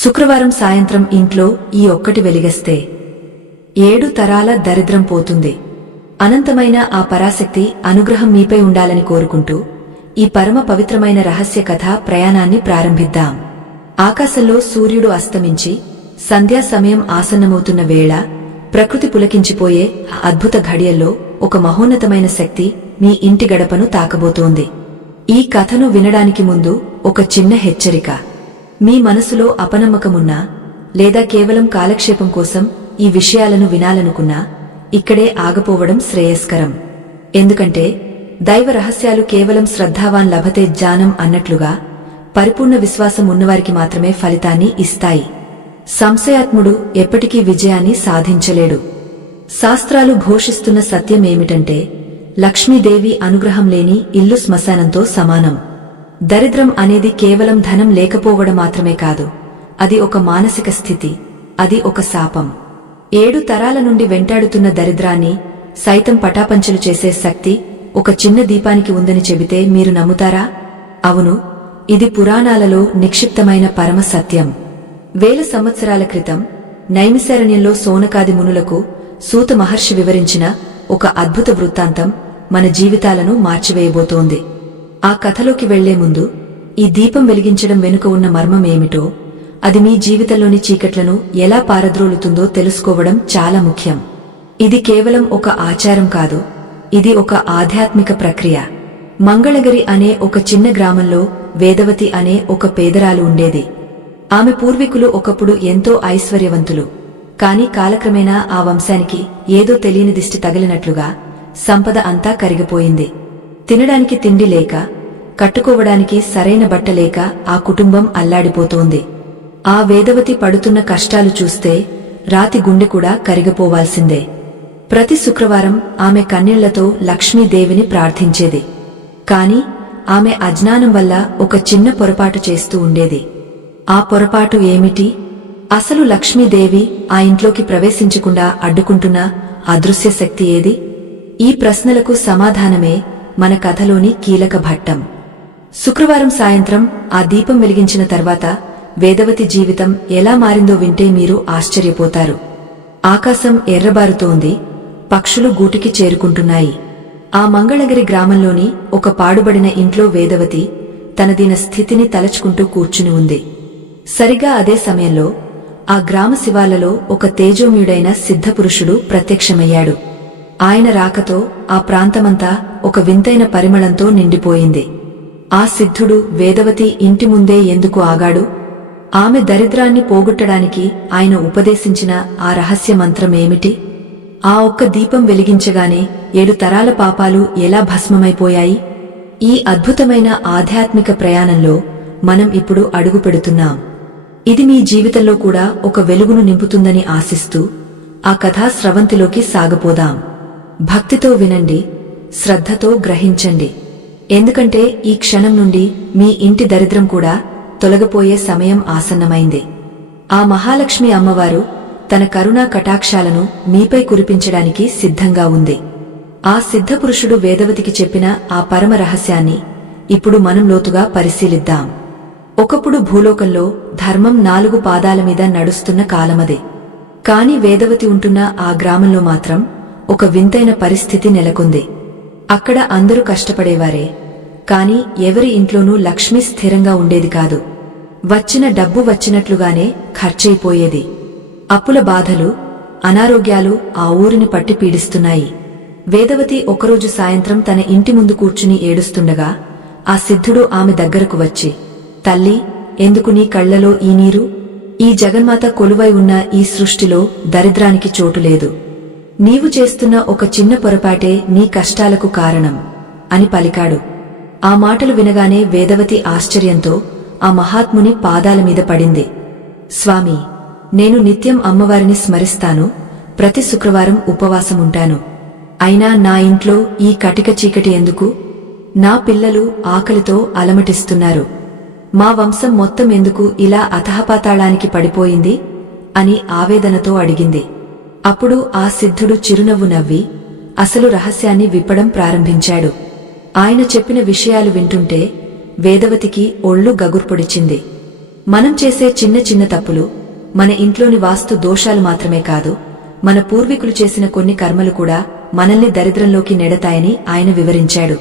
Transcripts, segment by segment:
శుక్రవారం సాయంత్రం ఇంట్లో ఈ ఒక్కటి వెలిగేస్తే 7 తరాల దరిద్రం పోతుంది. అనంతమైన ఆ పరాశక్తి అనుగ్రహం మీపై ఉండాలని కోరుకుంటూ ఈ పరమ పవిత్రమైన రహస్య కథ ప్రయాణాన్ని ప్రారంభిద్దాం. ఆకాశంలో సూర్యుడు అస్తమించి సంధ్యా సమయం ఆసన్నమవుతున్న వేళ ప్రకృతి పులకించిపోయే ఆ అద్భుత ఘడియల్లో ఒక మహోన్నతమైన శక్తి మీ ఇంటి గడపను తాకబోతోంది. ఈ కథను వినడానికి ముందు ఒక చిన్న హెచ్చరిక. మీ మనసులో అపనమ్మకమున్నా లేదా కేవలం కాలక్షేపం కోసం ఈ విషయాలను వినాలనుకున్నా ఇక్కడే ఆగపోవడం శ్రేయస్కరం. ఎందుకంటే దైవ రహస్యాలు కేవలం శ్రద్ధావాన్ లభతే జ్ఞానం అన్నట్లుగా పరిపూర్ణ విశ్వాసం ఉన్నవారికి మాత్రమే ఫలితాన్ని ఇస్తాయి. సంశయాత్ముడు ఎప్పటికీ విజయాన్ని సాధించలేడు. శాస్త్రాలు ఘోషిస్తున్న సత్యమేమిటంటే లక్ష్మీదేవి అనుగ్రహం లేని ఇల్లు శ్మశానంతో సమానం. దరిద్రం అనేది కేవలం ధనం లేకపోవడం మాత్రమే కాదు, అది ఒక మానసిక స్థితి, అది ఒక శాపం. 7 తరాల నుండి వెంటాడుతున్న దరిద్రాన్ని సైతం పటాపంచలు చేసే శక్తి ఒక చిన్న దీపానికి ఉందని చెబితే మీరు నమ్ముతారా? అవును, ఇది పురాణాలలో నిక్షిప్తమైన పరమ సత్యం. 1000 సంవత్సరాల క్రితం నైమిశారణ్యంలో సోనకాది మునులకు సూత మహర్షి వివరించిన ఒక అద్భుత వృత్తాంతం మన జీవితాలను మార్చివేయబోతోంది. ఆ కథలోకి వెళ్లే ముందు ఈ దీపం వెలిగించడం వెనుక ఉన్న మర్మం ఏమిటో, అది మీ జీవితంలోని చీకట్లను ఎలా పారద్రోలుతుందో తెలుసుకోవడం చాలా ముఖ్యం. ఇది కేవలం ఒక ఆచారం కాదు, ఇది ఒక ఆధ్యాత్మిక ప్రక్రియ. మంగళగిరి అనే ఒక చిన్న గ్రామంలో వేదవతి అనే ఒక పేదరాలు ఉండేది. ఆమె పూర్వీకులు ఒకప్పుడు ఎంతో ఐశ్వర్యవంతులు. కాని కాలక్రమేణా ఆ వంశానికి ఏదో తెలియని దిష్టి తగిలినట్లుగా సంపద అంతా కరిగిపోయింది. తినడానికి తిండి లేక, కట్టుకోవడానికి సరైన బట్ట లేక ఆ కుటుంబం అల్లాడిపోతోంది. ఆ వేదవతి పడుతున్న కష్టాలు చూస్తే రాతి గుండె కూడా కరిగిపోవాల్సిందే. ప్రతి శుక్రవారం ఆమె కన్నీళ్లతో లక్ష్మీదేవిని ప్రార్థించేది. కాని ఆమె అజ్ఞానం వల్ల ఒక చిన్న పొరపాటు చేస్తూ ఉండేది. ఆ పొరపాటు ఏమిటి? అసలు లక్ష్మీదేవి ఆ ఇంట్లోకి ప్రవేశించకుండా అడ్డుకుంటున్న అదృశ్య శక్తి ఏది? ఈ ప్రశ్నలకు సమాధానమే మన కథలోని కీలక ఘట్టం. శుక్రవారం సాయంత్రం ఆ దీపం వెలిగించిన తర్వాత వేదవతి జీవితం ఎలా మారిందో వింటే మీరు ఆశ్చర్యపోతారు. ఆకాశం ఎర్రబారుతోంది, పక్షులు గూటికి చేరుకుంటున్నాయి. ఆ మంగళగిరి గ్రామంలోని ఒక పాడుబడిన ఇంట్లో వేదవతి తన దీన స్థితిని తలచుకుంటూ కూర్చుని ఉంది. సరిగా అదే సమయంలో ఆ గ్రామ శివార్లలో ఒక తేజోమయుడైన సిద్ధపురుషుడు ప్రత్యక్షమయ్యాడు. ఆయన రాకతో ఆ ప్రాంతమంతా ఒక వింతైన పరిమళంతో నిండిపోయింది. ఆ సిద్ధుడు వేదవతి ఇంటి ముందే ఎందుకు ఆగాడు? ఆమె దరిద్రాన్ని పోగొట్టడానికి ఆయన ఉపదేశించిన ఆ రహస్య మంత్రమేమిటి? ఆ ఒక్క దీపం వెలిగించగానే 7 తరాల పాపాలు ఎలా భస్మమైపోయాయి? ఈ అద్భుతమైన ఆధ్యాత్మిక ప్రయాణంలో మనం ఇప్పుడు అడుగు పెడుతున్నాం. ఇది మీ జీవితంలో కూడా ఒక వెలుగును నింపుతుందని ఆశిస్తూ ఆ కథా స్రవంతిలోకి సాగపోదాం. భక్తితో వినండి, శ్రద్ధతో గ్రహించండి. ఎందుకంటే ఈ క్షణం నుండి మీ ఇంటి దరిద్రం కూడా తొలగిపోయే సమయం ఆసన్నమైంది. ఆ మహాలక్ష్మి అమ్మవారు తన కరుణా కటాక్షాలను మీపై కురిపించడానికి సిద్ధంగా ఉంది. ఆ సిద్ధపురుషుడు వేదవతికి చెప్పిన ఆ పరమ రహస్యాన్ని ఇప్పుడు మనం లోతుగా పరిశీలిద్దాం. ఒకప్పుడు భూలోకంలో ధర్మం 4 పాదాల మీద నడుస్తున్న కాలమది. కాని వేదవతి ఉంటున్న ఆ గ్రామంలో మాత్రం ఒక వింతైన పరిస్థితి నెలకొంది. అక్కడ అందరూ కష్టపడేవారే, కాని ఎవరి ఇంట్లోనూ లక్ష్మి స్థిరంగా ఉండేది కాదు. వచ్చిన డబ్బు వచ్చినట్లుగానే ఖర్చయిపోయేది. అప్పుల బాధలు, అనారోగ్యాలు ఆ ఊరిని పట్టి పీడిస్తున్నాయి. వేదవతి ఒకరోజు సాయంత్రం తన ఇంటి ముందు కూర్చుని ఏడుస్తుండగా ఆ సిద్ధుడు ఆమె దగ్గరకు వచ్చి, తల్లి, ఎందుకు నీ కళ్లలో ఈ నీరు? ఈ జగన్మాత కొలువై ఉన్న ఈ సృష్టిలో దరిద్రానికి చోటులేదు. నీవు చేస్తున్న ఒక చిన్న పొరపాటే నీ కష్టాలకు కారణం అని పలికాడు. ఆ మాటలు వినగానే వేదవతి ఆశ్చర్యంతో ఆ మహాత్ముని పాదాల మీద పడింది. స్వామి, నేను నిత్యం అమ్మవారిని స్మరిస్తాను, ప్రతి శుక్రవారం ఉపవాసముంటాను. అయినా నా ఇంట్లో ఈ కటిక చీకటి ఎందుకు? నా పిల్లలు ఆకలితో అలమటిస్తున్నారు. మా వంశం మొత్తం ఎందుకు ఇలా అథహపాతాళానికి పడిపోయింది అని ఆవేదనతో అడిగింది. అప్పుడు ఆ సిద్ధుడు చిరునవ్వు నవ్వి అసలు రహస్యాన్ని విప్పడం ప్రారంభించాడు. ఆయన చెప్పిన విషయాలు వింటుంటే వేదవతికి ఒళ్ళు గగుర్పొడిచింది. మనం చేసే చిన్న చిన్న తప్పులు మన ఇంట్లోని వాస్తు దోషాలు మాత్రమే కాదు, మన పూర్వీకులు చేసిన కొన్ని కర్మలు కూడా మనల్ని దరిద్రంలోకి నెడతాయని ఆయన వివరించాడు.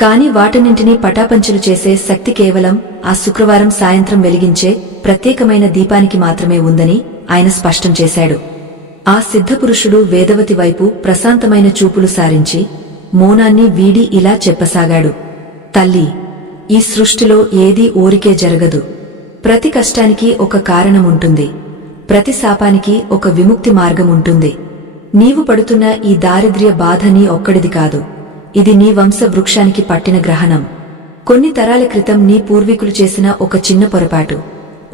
కాని వాటన్నింటినీ పటాపంచలు చేసే శక్తి కేవలం ఆ శుక్రవారం సాయంత్రం వెలిగించే ప్రత్యేకమైన దీపానికి మాత్రమే ఉందని ఆయన స్పష్టం చేశాడు. ఆ సిద్ధపురుషుడు వేదవతి వైపు ప్రశాంతమైన చూపులు సారించి మౌనాన్ని వీడి ఇలా చెప్పసాగాడు. తల్లి, ఈ సృష్టిలో ఏదీ ఊరికే జరగదు. ప్రతి కష్టానికి ఒక కారణముంటుంది. ప్రతి శాపానికి ఒక విముక్తి మార్గముంటుంది. నీవు పడుతున్న ఈ దారిద్ర్య బాధ నీ ఒక్కడిది కాదు. ఇది నీ వంశ వృక్షానికి పట్టిన గ్రహణం. కొన్ని తరాల క్రితం నీ పూర్వీకులు చేసిన ఒక చిన్న పొరపాటు,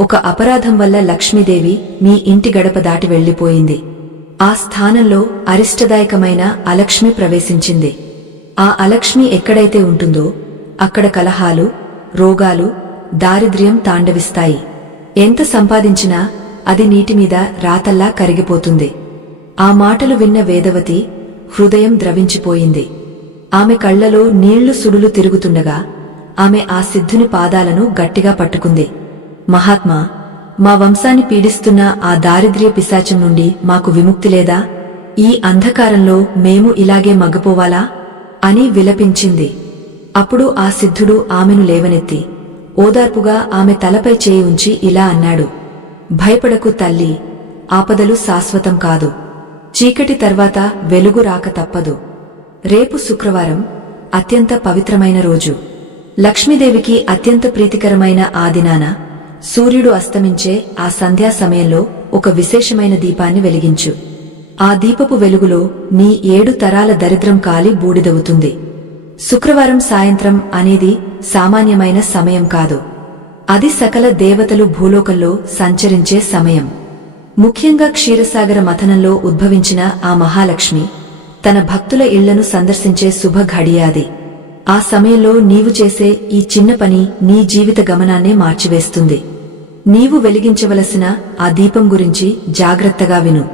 ఒక అపరాధం వల్ల లక్ష్మీదేవి మీ ఇంటి గడప దాటి వెళ్లిపోయింది. ఆ స్థానంలో అరిష్టదాయకమైన అలక్ష్మి ప్రవేశించింది. ఆ అలక్ష్మి ఎక్కడైతే ఉంటుందో అక్కడ కలహాలు, రోగాలు, దారిద్ర్యం తాండవిస్తాయి. ఎంత సంపాదించినా అది నీటిమీద రాతల్లా కరిగిపోతుంది. ఆ మాటలు విన్న వేదవతి హృదయం ద్రవించిపోయింది. ఆమె కళ్లలో నీళ్లు సుడులు తిరుగుతుండగా ఆమె ఆ సిద్ధుని పాదాలను గట్టిగా పట్టుకుంది. మహాత్మా, మా వంశాన్ని పీడిస్తున్న ఆ దారిద్ర్య పిశాచం నుండి మాకు విముక్తి లేదా? ఈ అంధకారంలో మేము ఇలాగే మగ్గిపోవాలా అని విలపించింది. అప్పుడు ఆ సిద్ధుడు ఆమెను లేవనెత్తి ఓదార్పుగా ఆమె తలపై చేయి ఉంచి ఇలా అన్నాడు. భయపడకు తల్లి, ఆపదలు శాశ్వతం కాదు. చీకటి తర్వాత వెలుగు రాక తప్పదు. రేపు శుక్రవారం, అత్యంత పవిత్రమైన రోజు. లక్ష్మీదేవికి అత్యంత ప్రీతికరమైన ఆ దినాన సూర్యుడు అస్తమించే ఆ సంధ్యా సమయంలో ఒక విశేషమైన దీపాన్ని వెలిగించు. ఆ దీపపు వెలుగులో నీ 7 తరాల దరిద్రం కాలి బూడిదవుతుంది. శుక్రవారం సాయంత్రం అనేది సామాన్యమైన సమయం కాదు. అది సకల దేవతలు భూలోకంలో సంచరించే సమయం. ముఖ్యంగా క్షీరసాగర మథనంలో ఉద్భవించిన ఆ మహాలక్ష్మి తన భక్తుల ఇళ్లను సందర్శించే శుభ ఘడియాది. ఆ సమయంలో నీవు చేసే ఈ చిన్న పని నీ జీవిత గమనాన్నే మార్చివేస్తుంది. నీవు వెలిగించవలసిన ఆ దీపం గురించి జాగ్రత్తగా విను.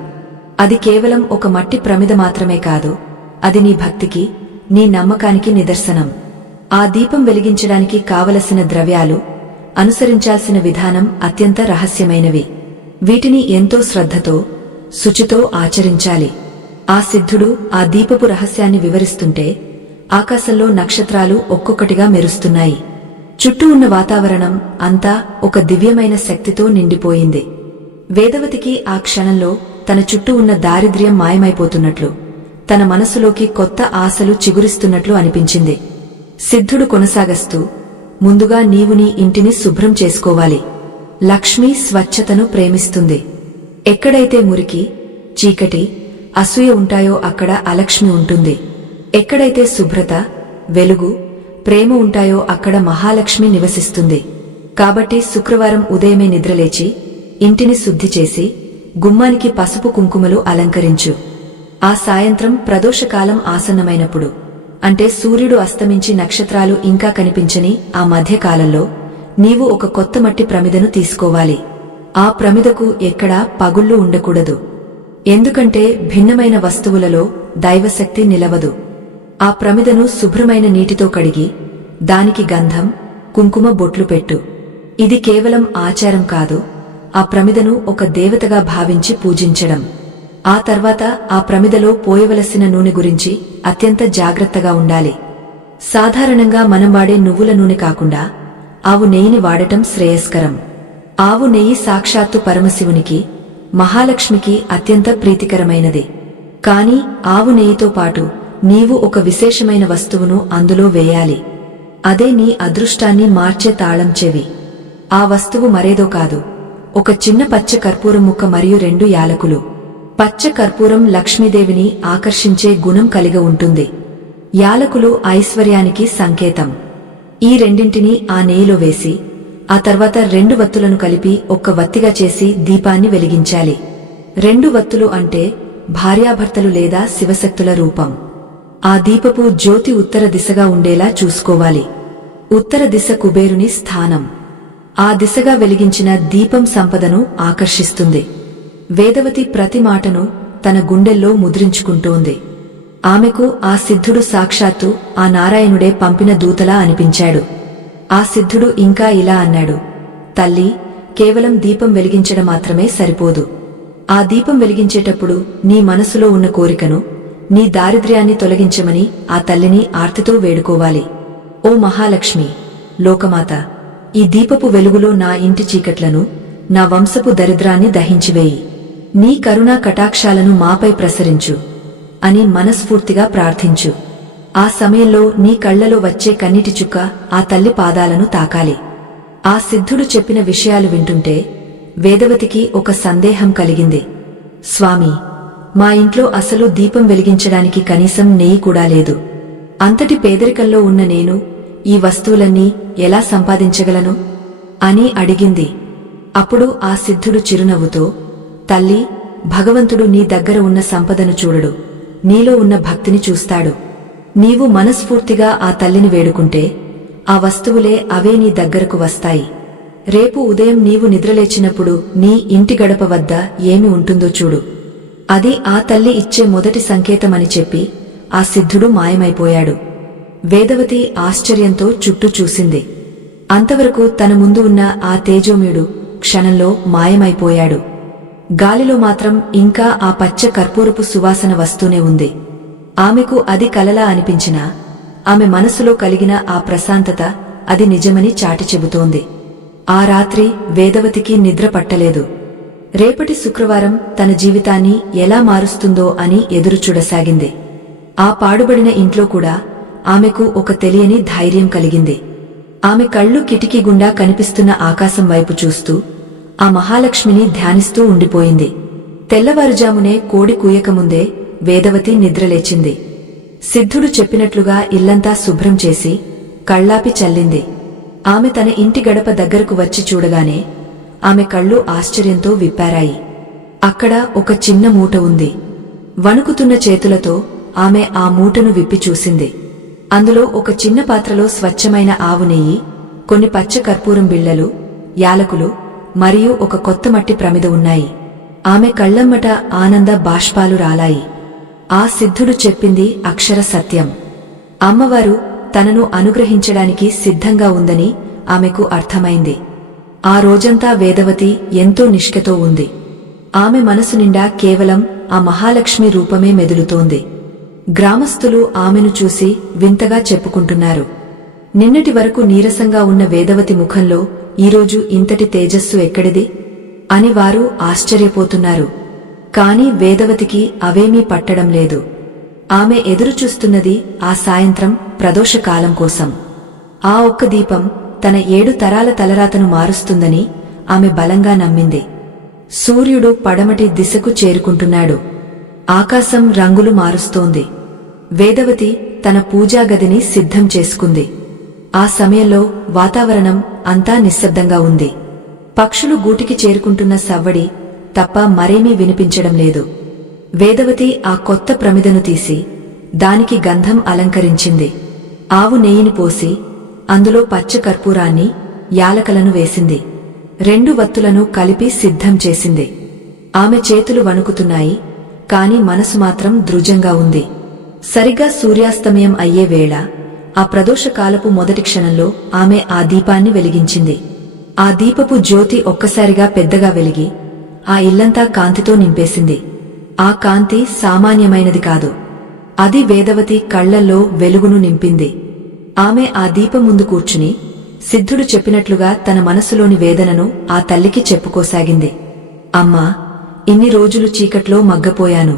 అది కేవలం ఒక మట్టి ప్రమిద మాత్రమే కాదు, అది నీ భక్తికి, నీ నమ్మకానికి నిదర్శనం. ఆ దీపం వెలిగించడానికి కావలసిన ద్రవ్యాలు, అనుసరించాల్సిన విధానం అత్యంత రహస్యమైనవి. వీటిని ఎంతో శ్రద్ధతో, శుచితో ఆచరించాలి. ఆ సిద్ధుడు ఆ దీపపు రహస్యాన్ని వివరిస్తుంటే ఆకాశంలో నక్షత్రాలు ఒక్కొక్కటిగా మెరుస్తున్నాయి. చుట్టూ ఉన్న వాతావరణం అంతా ఒక దివ్యమైన శక్తితో నిండిపోయింది. వేదవతికి ఆ క్షణంలో తన చుట్టూ ఉన్న దారిద్ర్యం మాయమైపోతున్నట్లు, తన మనసులోకి కొత్త ఆశలు చిగురిస్తున్నట్లు అనిపించింది. సిద్ధుడు కొనసాగస్తూ, ముందుగా నీవు నీ ఇంటిని శుభ్రం చేసుకోవాలి. లక్ష్మి స్వచ్ఛతను ప్రేమిస్తుంది. ఎక్కడైతే మురికి, చీకటి, అసూయ ఉంటాయో అక్కడ అలక్ష్మి ఉంటుంది. ఎక్కడైతే శుభ్రత, వెలుగు, ప్రేమ ఉంటాయో అక్కడ మహాలక్ష్మి నివసిస్తుంది. కాబట్టి శుక్రవారం ఉదయమే నిద్రలేచి ఇంటిని శుద్ధి చేసి గుమ్మానికి పసుపు కుంకుమలు అలంకరించు. ఆ సాయంత్రం ప్రదోషకాలం ఆసన్నమైనప్పుడు, అంటే సూర్యుడు అస్తమించి నక్షత్రాలు ఇంకా కనిపించని ఆ మధ్యకాలంలో నీవు ఒక కొత్త మట్టి ప్రమిదను తీసుకోవాలి. ఆ ప్రమిదకు ఎక్కడా పగుళ్లు ఉండకూడదు. ఎందుకంటే భిన్నమైన వస్తువులలో దైవశక్తి నిలవదు. ఆ ప్రమిదను శుభ్రమైన నీటితో కడిగి దానికి గంధం, కుంకుమ బొట్లు పెట్టు. ఇది కేవలం ఆచారం కాదు, ఆ ప్రమిదను ఒక దేవతగా భావించి పూజించడం. ఆ తర్వాత ఆ ప్రమిదలో పోయవలసిన నూనె గురించి అత్యంత జాగ్రత్తగా ఉండాలి. సాధారణంగా మనం వాడే నువ్వుల నూనె కాకుండా ఆవు నెయ్యిని వాడటం శ్రేయస్కరం. ఆవు నెయ్యి సాక్షాత్తు పరమశివునికి, మహాలక్ష్మికి అత్యంత ప్రీతికరమైనది. కాని ఆవు నెయ్యితో పాటు నీవు ఒక విశేషమైన వస్తువును అందులో వేయాలి. అదే నీ అదృష్టాన్ని మార్చే తాళం చెవి. ఆ వస్తువు మరేదో కాదు, ఒక చిన్న పచ్చ కర్పూరం ముక్క మరియు 2 యాలకులు. పచ్చ కర్పూరం లక్ష్మీదేవిని ఆకర్షించే గుణం కలిగి ఉంటుంది. యాలకులు ఐశ్వర్యానికి సంకేతం. ఈ రెండింటినీ ఆ నెయ్యిలో వేసి ఆ తర్వాత 2 వత్తులను కలిపి ఒక్క వత్తిగా చేసి దీపాన్ని వెలిగించాలి. 2 వత్తులు అంటే భార్యాభర్తలు లేదా శివశక్తుల రూపం. ఆ దీపపు జ్యోతి ఉత్తర దిశగా ఉండేలా చూసుకోవాలి. ఉత్తర దిశ కుబేరుని స్థానం. ఆ దిశగా వెలిగించిన దీపం సంపదను ఆకర్షిస్తుంది. వేదవతి ప్రతి మాటను తన గుండెల్లో ముద్రించుకుంటోంది. ఆమెకు ఆ సిద్ధుడు సాక్షాత్తు ఆ నారాయణుడే పంపిన దూతలా అనిపించాడు. ఆ సిద్ధుడు ఇంకా ఇలా అన్నాడు, తల్లి, కేవలం దీపం వెలిగించడం మాత్రమే సరిపోదు. ఆ దీపం వెలిగించేటప్పుడు నీ మనసులో ఉన్న కోరికను, నీ దారిద్ర్యాన్ని తొలగించమని ఆ తల్లిని ఆర్తితో వేడుకోవాలి. ఓ మహాలక్ష్మి, లోకమాత, ఈ దీపపు వెలుగులో నా ఇంటి చీకట్లను, నా వంశపు దరిద్రాన్ని దహించివేయి. నీ కరుణా కటాక్షాలను మాపై ప్రసరించు అని మనస్ఫూర్తిగా ప్రార్థించు. ఆ సమయంలో నీ కళ్లలో వచ్చే కన్నీటి చుక్క ఆ తల్లి పాదాలను తాకాలి. ఆ సిద్ధుడు చెప్పిన విషయాలు వింటుంటే వేదవతికి ఒక సందేహం కలిగింది. స్వామి, మా ఇంట్లో అసలు దీపం వెలిగించడానికి కనీసం నెయ్యి కూడా లేదు. అంతటి పేదరికంలో ఉన్న నేను ఈ వస్తువులన్నీ ఎలా సంపాదించగలను అని అడిగింది. అప్పుడు ఆ సిద్ధుడు చిరునవ్వుతో, తల్లి, భగవంతుడు నీ దగ్గర ఉన్న సంపదను చూడడు, నీలో ఉన్న భక్తిని చూస్తాడు. నీవు మనస్ఫూర్తిగా ఆ తల్లిని వేడుకుంటే ఆ వస్తువులే అవే నీ దగ్గరకు వస్తాయి. రేపు ఉదయం నీవు నిద్రలేచినప్పుడు నీ ఇంటి గడప వద్ద ఏమి ఉంటుందో చూడు. అది ఆ తల్లి ఇచ్చే మొదటి సంకేతమని చెప్పి ఆ సిద్ధుడు మాయమైపోయాడు. వేదవతి ఆశ్చర్యంతో చుట్టూ చూసింది. అంతవరకు తన ముందు ఉన్న ఆ తేజోమయుడు క్షణంలో మాయమైపోయాడు. గాలిలో మాత్రం ఇంకా ఆ పచ్చ కర్పూరపు సువాసన వస్తూనే ఉంది. ఆమెకు అది కలలా అనిపించినా ఆమె మనసులో కలిగిన ఆ ప్రశాంతత అది నిజమని చాటి చెబుతోంది. ఆ రాత్రి వేదవతికి నిద్ర పట్టలేదు. రేపటి శుక్రవారం తన జీవితాన్ని ఎలా మారుస్తుందో అని ఎదురుచూడసాగింది. ఆ పాడుబడిన ఇంట్లో కూడా ఆమెకు ఒక తెలియని ధైర్యం కలిగింది. ఆమె కళ్ళు కిటికీ గుండా కనిపిస్తున్న ఆకాశం వైపు చూస్తూ ఆ మహాలక్ష్మిని ధ్యానిస్తూ ఉండిపోయింది. తెల్లవారుజామునే కోడి కూయకముందే వేదవతి నిద్రలేచింది. సిద్ధుడు చెప్పినట్లుగా ఇల్లంతా శుభ్రం చేసి కళ్ళాపి చల్లింది. ఆమె తన ఇంటి గడప దగ్గరకు వచ్చి చూడగానే ఆమె కళ్ళు ఆశ్చర్యంతో విప్పారాయి. అక్కడ ఒక చిన్న మూట ఉంది. వణుకుతున్న చేతులతో ఆమె ఆ మూటను విప్పి చూసింది. అందులో ఒక చిన్న పాత్రలో స్వచ్ఛమైన ఆవు నెయ్యి, కొన్ని పచ్చ కర్పూరం బిళ్లలు, యాలకులు మరియు ఒక కొత్త మట్టి ప్రమిద ఉన్నాయి. ఆమె కళ్లమ్మట ఆనంద బాష్పాలు రాలాయి. ఆ సిద్ధుడు చెప్పింది అక్షర సత్యం. అమ్మవారు తనను అనుగ్రహించడానికి సిద్ధంగా ఉందని ఆమెకు అర్థమైంది. ఆ రోజంతా వేదవతి ఎంతో నిష్ఠతో ఉంది. ఆమె మనసు నిండా కేవలం ఆ మహాలక్ష్మి రూపమే మెదులుతోంది. గ్రామస్థులు ఆమెను చూసి వింతగా చెప్పుకుంటున్నారు. నిన్నటి వరకు నీరసంగా ఉన్న వేదవతి ముఖంలో ఈరోజు ఇంతటి తేజస్సు ఎక్కడిది అని వారు ఆశ్చర్యపోతున్నారు. కాని వేదవతికి అవేమీ పట్టడం లేదు. ఆమె ఎదురుచూస్తున్నది ఆ సాయంత్రం ప్రదోషకాలం కోసం. ఆ ఒక్క దీపం తన 7 తరాల తలరాతను మారుస్తుందని ఆమె బలంగా నమ్మింది. సూర్యుడు పడమటి దిశకు చేరుకుంటున్నాడు. ఆకాశం రంగులు మారుస్తోంది. వేదవతి తన పూజాగదిని సిద్ధం చేసుకుంది. ఆ సమయంలో వాతావరణం అంతా నిశ్శబ్దంగా ఉంది. పక్షులు గూటికి చేరుకుంటున్న సవ్వడి తప్ప మరేమీ వినిపించడం లేదు. వేదవతి ఆ కొత్త ప్రమిదను తీసి దానికి గంధం అలంకరించింది. ఆవు నెయ్యిని పోసి అందులో పచ్చ కర్పూరాన్ని, యాలకలను వేసింది. 2 వత్తులను కలిపి సిద్ధం చేసింది. ఆమె చేతులు వణుకుతున్నాయి, కాని మనసు మాత్రం దృఢంగా ఉంది. సరిగ్గా సూర్యాస్తమయం అయ్యే వేళ ఆ ప్రదోషకాలపు మొదటి క్షణంలో ఆమె ఆ దీపాన్ని వెలిగించింది. ఆ దీపపు జ్యోతి ఒక్కసారిగా పెద్దగా వెలిగి ఆ ఇల్లంతా కాంతితో నింపేసింది. ఆ కాంతి సామాన్యమైనది కాదు. అది వేదవతి కళ్లల్లో వెలుగును నింపింది. ఆమె ఆ దీపం ముందు కూర్చుని సిద్ధుడు చెప్పినట్లుగా తన మనసులోని వేదనను ఆ తల్లికి చెప్పుకోసాగింది. అమ్మా, ఇన్ని రోజులు చీకట్లో మగ్గపోయాను.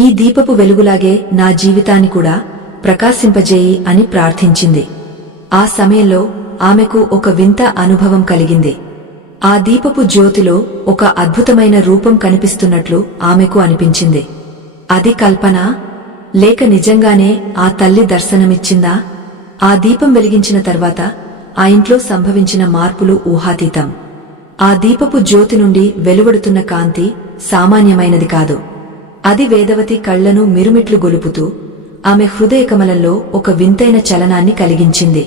ఈ దీపపు వెలుగులాగే నా జీవితాన్ని కూడా ప్రకాశింపజేయి అని ప్రార్థించింది. ఆ సమయంలో ఆమెకు ఒక వింత అనుభవం కలిగింది. ఆ దీపపు జ్యోతిలో ఒక అద్భుతమైన రూపం కనిపిస్తున్నట్లు ఆమెకు అనిపించింది. అది కల్పనా, లేక నిజంగానే ఆ తల్లి దర్శనమిచ్చిందా? ఆ దీపం వెలిగించిన తర్వాత ఆ ఇంట్లో సంభవించిన మార్పులు ఊహాతీతం. ఆ దీపపు జ్యోతి నుండి వెలువడుతున్న కాంతి సామాన్యమైనది కాదు. అది వేదవతి కళ్లను మిరుమిట్లు గొలుపుతూ ఆమె హృదయకమలంలో ఒక వింతైన చలనాన్ని కలిగించింది.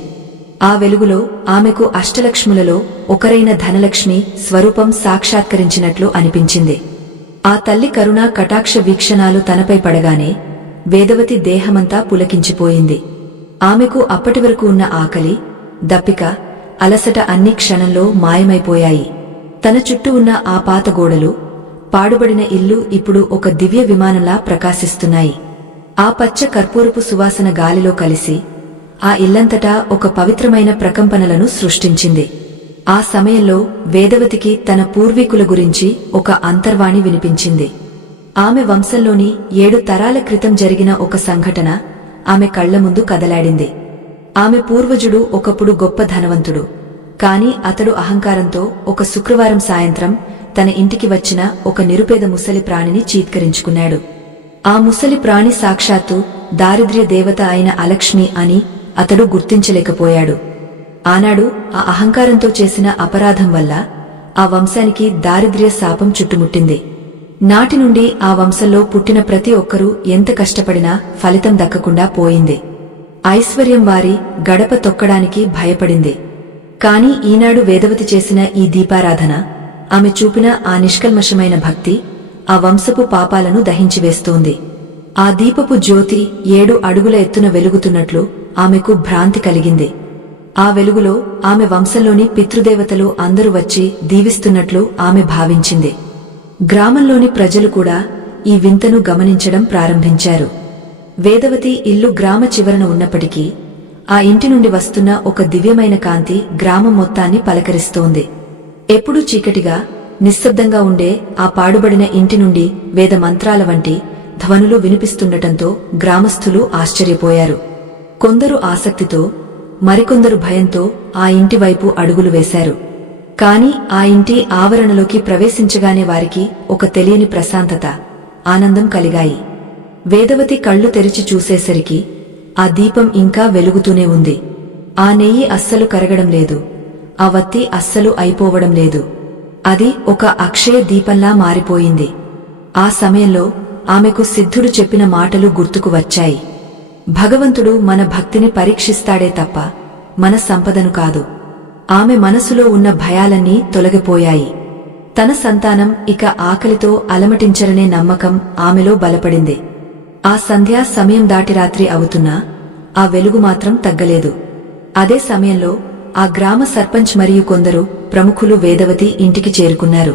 ఆ వెలుగులో ఆమెకు అష్టలక్ష్ములలో ఒకరైన ధనలక్ష్మి స్వరూపం సాక్షాత్కరించినట్లు అనిపించింది. ఆ తల్లి కరుణా కటాక్ష వీక్షణాలు తనపై పడగానే వేదవతి దేహమంతా పులకించిపోయింది. ఆమెకు అప్పటివరకు ఉన్న ఆకలి, దప్పిక, అలసట అన్ని క్షణంలో మాయమైపోయాయి. తన చుట్టూ ఉన్న ఆ పాత గోడలు, పాడుబడిన ఇల్లు ఇప్పుడు ఒక దివ్య విమానంలా ప్రకాశిస్తున్నాయి. ఆ పచ్చ కర్పూరపు సువాసన గాలిలో కలిసి ఆ ఇల్లంతటా ఒక పవిత్రమైన ప్రకంపనలను సృష్టించింది. ఆ సమయంలో వేదవతికి తన పూర్వీకుల గురించి ఒక అంతర్వాణి వినిపించింది. ఆమె వంశంలోని 7 తరాల క్రితం జరిగిన ఒక సంఘటన ఆమె కళ్ల ముందు కదలాడింది. ఆమె పూర్వజుడు ఒకప్పుడు గొప్ప ధనవంతుడు. కాని అతడు అహంకారంతో ఒక శుక్రవారం సాయంత్రం తన ఇంటికి వచ్చిన ఒక నిరుపేద ముసలి ప్రాణిని చీత్కరించుకున్నాడు. ఆ ముసలి ప్రాణి సాక్షాత్తు దారిద్ర్య దేవత అయిన అలక్ష్మి అని అతడు గుర్తించలేకపోయాడు. ఆనాడు ఆ అహంకారంతో చేసిన అపరాధం వల్ల ఆ వంశానికి దారిద్ర్య శాపం చుట్టుముట్టింది. నాటి నుండి ఆ వంశంలో పుట్టిన ప్రతి ఒక్కరూ ఎంత కష్టపడినా ఫలితం దక్కకుండా పోయింది. ఐశ్వర్యం వారి గడప తొక్కడానికి భయపడింది. కాని ఈనాడు వేదవతి చేసిన ఈ దీపారాధన, ఆమె చూపిన ఆ నిష్కల్మషమైన భక్తి ఆ వంశపు పాపాలను దహించివేస్తోంది. ఆ దీపపు జ్యోతి 7 అడుగుల ఎత్తున వెలుగుతున్నట్లు ఆమెకు భ్రాంతి కలిగింది. ఆ వెలుగులో ఆమె వంశంలోని పితృదేవతలు అందరూ వచ్చి దీవిస్తున్నట్లు ఆమె భావించింది. గ్రామంలోని ప్రజలు కూడా ఈ వింతను గమనించడం ప్రారంభించారు. వేదవతి ఇల్లు గ్రామ చివరన ఉన్నప్పటికీ ఆ ఇంటి నుండి వస్తున్న ఒక దివ్యమైన కాంతి గ్రామం మొత్తాన్ని పలకరిస్తోంది. ఎప్పుడూ చీకటిగా, నిశ్శబ్దంగా ఉండే ఆ పాడుబడిన ఇంటి నుండి వేద మంత్రాల వంటి ధ్వనులు వినిపిస్తుండటంతో గ్రామస్థులు ఆశ్చర్యపోయారు. కొందరు ఆసక్తితో, మరికొందరు భయంతో ఆ ఇంటి వైపు అడుగులు వేశారు. కాని ఆ ఇంటి ఆవరణలోకి ప్రవేశించగానే వారికి ఒక తెలియని ప్రశాంతత, ఆనందం కలిగాయి. వేదవతి కళ్ళు తెరిచి చూసేసరికి ఆ దీపం ఇంకా వెలుగుతూనే ఉంది. ఆ నెయ్యి అస్సలు కరగడం లేదు. ఆ వత్తి అస్సలు అయిపోవడం లేదు. అది ఒక అక్షయ దీపంలా మారిపోయింది. ఆ సమయంలో ఆమెకు సిద్ధుడు చెప్పిన మాటలు గుర్తుకు వచ్చాయి. భగవంతుడు మన భక్తిని పరీక్షిస్తాడే తప్ప మన సంపదను కాదు. ఆమె మనసులో ఉన్న భయాలన్నీ తొలగిపోయాయి. తన సంతానం ఇక ఆకలితో అలమటించరనే నమ్మకం ఆమెలో బలపడింది. ఆ సంధ్యా సమయం దాటి రాత్రి అవుతున్నా ఆ వెలుగు మాత్రం తగ్గలేదు. అదే సమయంలో ఆ గ్రామ సర్పంచ్ మరియు కొందరు ప్రముఖులు వేదవతి ఇంటికి చేరుకున్నారు.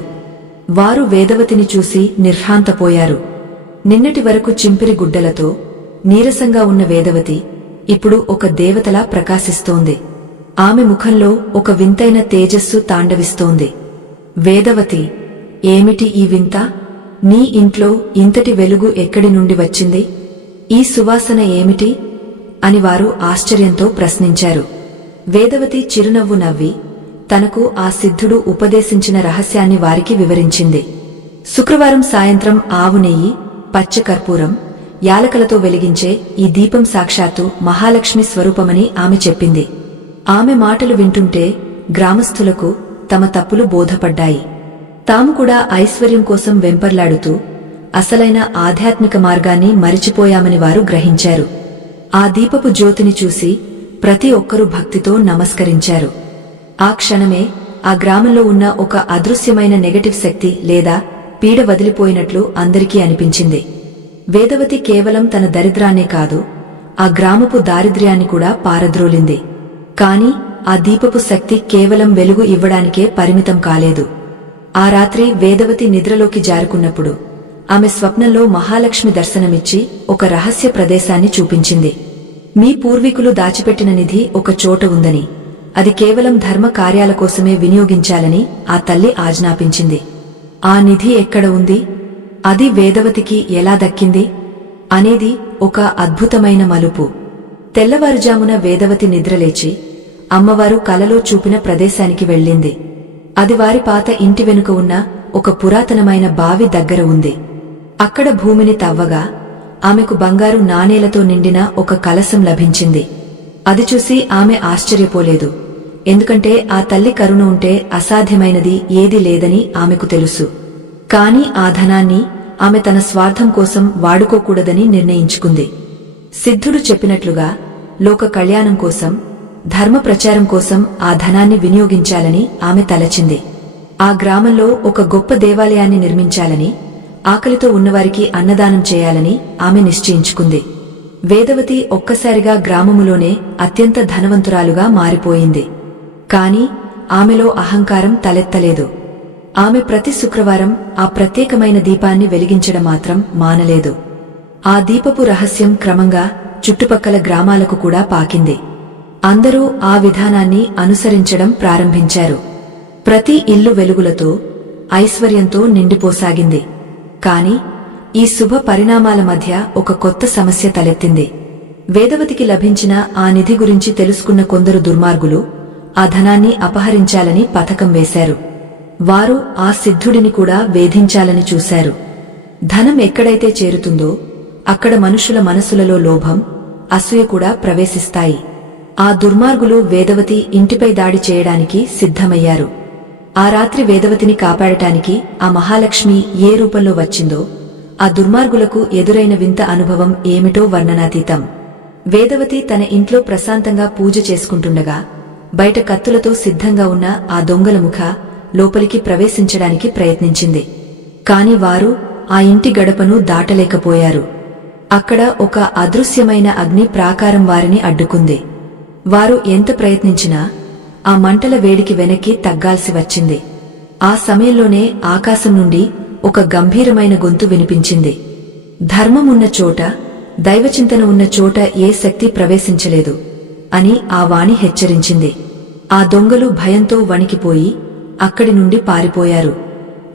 వారు వేదవతిని చూసి నిర్ఘాంతపోయారు. నిన్నటి వరకు చింపిరి గుడ్డలతో నీరసంగా ఉన్న వేదవతి ఇప్పుడు ఒక దేవతలా ప్రకాశిస్తోంది. ఆమె ముఖంలో ఒక వింతైన తేజస్సు తాండవిస్తోంది. వేదవతి, ఏమిటి ఈ వింత? నీ ఇంట్లో ఇంతటి వెలుగు ఎక్కడి నుండి వచ్చింది? ఈ సువాసన ఏమిటి? అని వారు ఆశ్చర్యంతో ప్రశ్నించారు. వేదవతి చిరునవ్వు నవ్వి తనకు ఆ సిద్ధుడు ఉపదేశించిన రహస్యాన్ని వారికి వివరించింది. శుక్రవారం సాయంత్రం ఆవు నెయ్యి, పచ్చ కర్పూరం, యాలకలతో వెలిగించే ఈ దీపం సాక్షాత్తు మహాలక్ష్మి స్వరూపమని ఆమె చెప్పింది. ఆమె మాటలు వింటుంటే గ్రామస్థులకు తమ తప్పులు బోధపడ్డాయి. తాము కూడా ఐశ్వర్యం కోసం వెంపర్లాడుతూ అసలైన ఆధ్యాత్మిక మార్గాన్ని మరిచిపోయామని వారు గ్రహించారు. ఆ దీపపు జ్యోతిని చూసి ప్రతి ఒక్కరూ భక్తితో నమస్కరించారు. ఆ క్షణమే ఆ గ్రామంలో ఉన్న ఒక అదృశ్యమైన నెగటివ్ శక్తి లేదా పీడ వదిలిపోయినట్లు అందరికీ అనిపించింది. వేదవతి కేవలం తన దరిద్రాన్నే కాదు, ఆ గ్రామపు దారిద్ర్యాన్ని కూడా పారద్రోలింది. కాని ఆ దీపపు శక్తి కేవలం వెలుగు ఇవ్వడానికే పరిమితం కాలేదు. ఆ రాత్రి వేదవతి నిద్రలోకి జారుకున్నప్పుడు ఆమె స్వప్నంలో మహాలక్ష్మి దర్శనమిచ్చి ఒక రహస్య ప్రదేశాన్ని చూపించింది. మీ పూర్వీకులు దాచిపెట్టిన నిధి ఒక చోట ఉందని, అది కేవలం ధర్మ కార్యాల కోసమే వినియోగించాలని ఆ తల్లి ఆజ్ఞాపించింది. ఆ నిధి ఎక్కడ ఉంది? అది వేదవతికి ఎలా దక్కింది? అనేది ఒక అద్భుతమైన మలుపు. తెల్లవారుజామున వేదవతి నిద్రలేచి అమ్మవారు కలలో చూపిన ప్రదేశానికి వెళ్ళింది. అది వారి పాత ఇంటి వెనుక ఉన్న ఒక పురాతనమైన బావి దగ్గర ఉంది. అక్కడ భూమిని తవ్వగా ఆమెకు బంగారు నాణేలతో నిండిన ఒక కలశం లభించింది. అది చూసి ఆమె ఆశ్చర్యపోలేదు. ఎందుకంటే ఆ తల్లి కరుణ ఉంటే అసాధ్యమైనది ఏదీ లేదని ఆమెకు తెలుసు. కాని ఆ ధనాన్ని ఆమె తన స్వార్థం కోసం వాడుకోకూడదని నిర్ణయించుకుంది. సిద్ధుడు చెప్పినట్లుగా లోక కళ్యాణం కోసం, ధర్మ ప్రచారం కోసం ఆ ధనాన్ని వినియోగించాలని ఆమె తలచింది. ఆ గ్రామంలో ఒక గొప్ప దేవాలయాన్ని నిర్మించాలని, ఆకలితో ఉన్నవారికి అన్నదానం చేయాలని ఆమె నిశ్చయించుకుంది. వేదవతి ఒక్కసారిగా గ్రామములోనే అత్యంత ధనవంతురాలుగా మారిపోయింది. కాని ఆమెలో అహంకారం తలెత్తలేదు. ఆమె ప్రతి శుక్రవారం ఆ ప్రత్యేకమైన దీపాన్ని వెలిగించడం మాత్రం మానలేదు. ఆ దీపపు రహస్యం క్రమంగా చుట్టుపక్కల గ్రామాలకు కూడా పాకింది. అందరూ ఆ విధానాన్ని అనుసరించడం ప్రారంభించారు. ప్రతి ఇల్లు వెలుగులతో, ఐశ్వర్యంతో నిండిపోసాగింది. కాని ఈ శుభ పరిణామాల మధ్య ఒక కొత్త సమస్య తలెత్తింది. వేదవతికి లభించిన ఆ నిధి గురించి తెలుసుకున్న కొందరు దుర్మార్గులు ఆ ధనాన్ని అపహరించాలని పథకం వేశారు. వారు ఆ సిద్ధుడిని కూడా వేధించాలని చూశారు. ధనం ఎక్కడైతే చేరుతుందో అక్కడ మనుషుల మనసులలో లోభం, అసూయ కూడా ప్రవేశిస్తాయి. ఆ దుర్మార్గులు వేదవతి ఇంటిపై దాడి చేయడానికి సిద్ధమయ్యారు. ఆ రాత్రి వేదవతిని కాపాడటానికి ఆ మహాలక్ష్మి ఏ రూపంలో వచ్చిందో ఆ దుర్మార్గులకు ఎదురైన వింత అనుభవం ఏమిటో వర్ణనాతీతం. వేదవతి తన ఇంట్లో ప్రశాంతంగా పూజ చేసుకుంటుండగా బయట కత్తులతో సిద్ధంగా ఉన్న ఆ దొంగల ముఖ లోపలికి ప్రవేశించడానికి ప్రయత్నించింది. కాని వారు ఆ ఇంటి గడపను దాటలేకపోయారు. అక్కడ ఒక అదృశ్యమైన అగ్ని ప్రాకారం వారిని అడ్డుకుంది. వారు ఎంత ప్రయత్నించినా ఆ మంటల వేడికి వెనక్కి తగ్గాల్సి వచ్చింది. ఆ సమయంలోనే ఆకాశం నుండి ఒక గంభీరమైన గొంతు వినిపించింది. ధర్మమున్న చోట, దైవచింతన ఉన్న చోట ఏ శక్తి ప్రవేశించలేదు అని ఆ వాణి హెచ్చరించింది. ఆ దొంగలు భయంతో వణికిపోయి అక్కడి నుండి పారిపోయారు.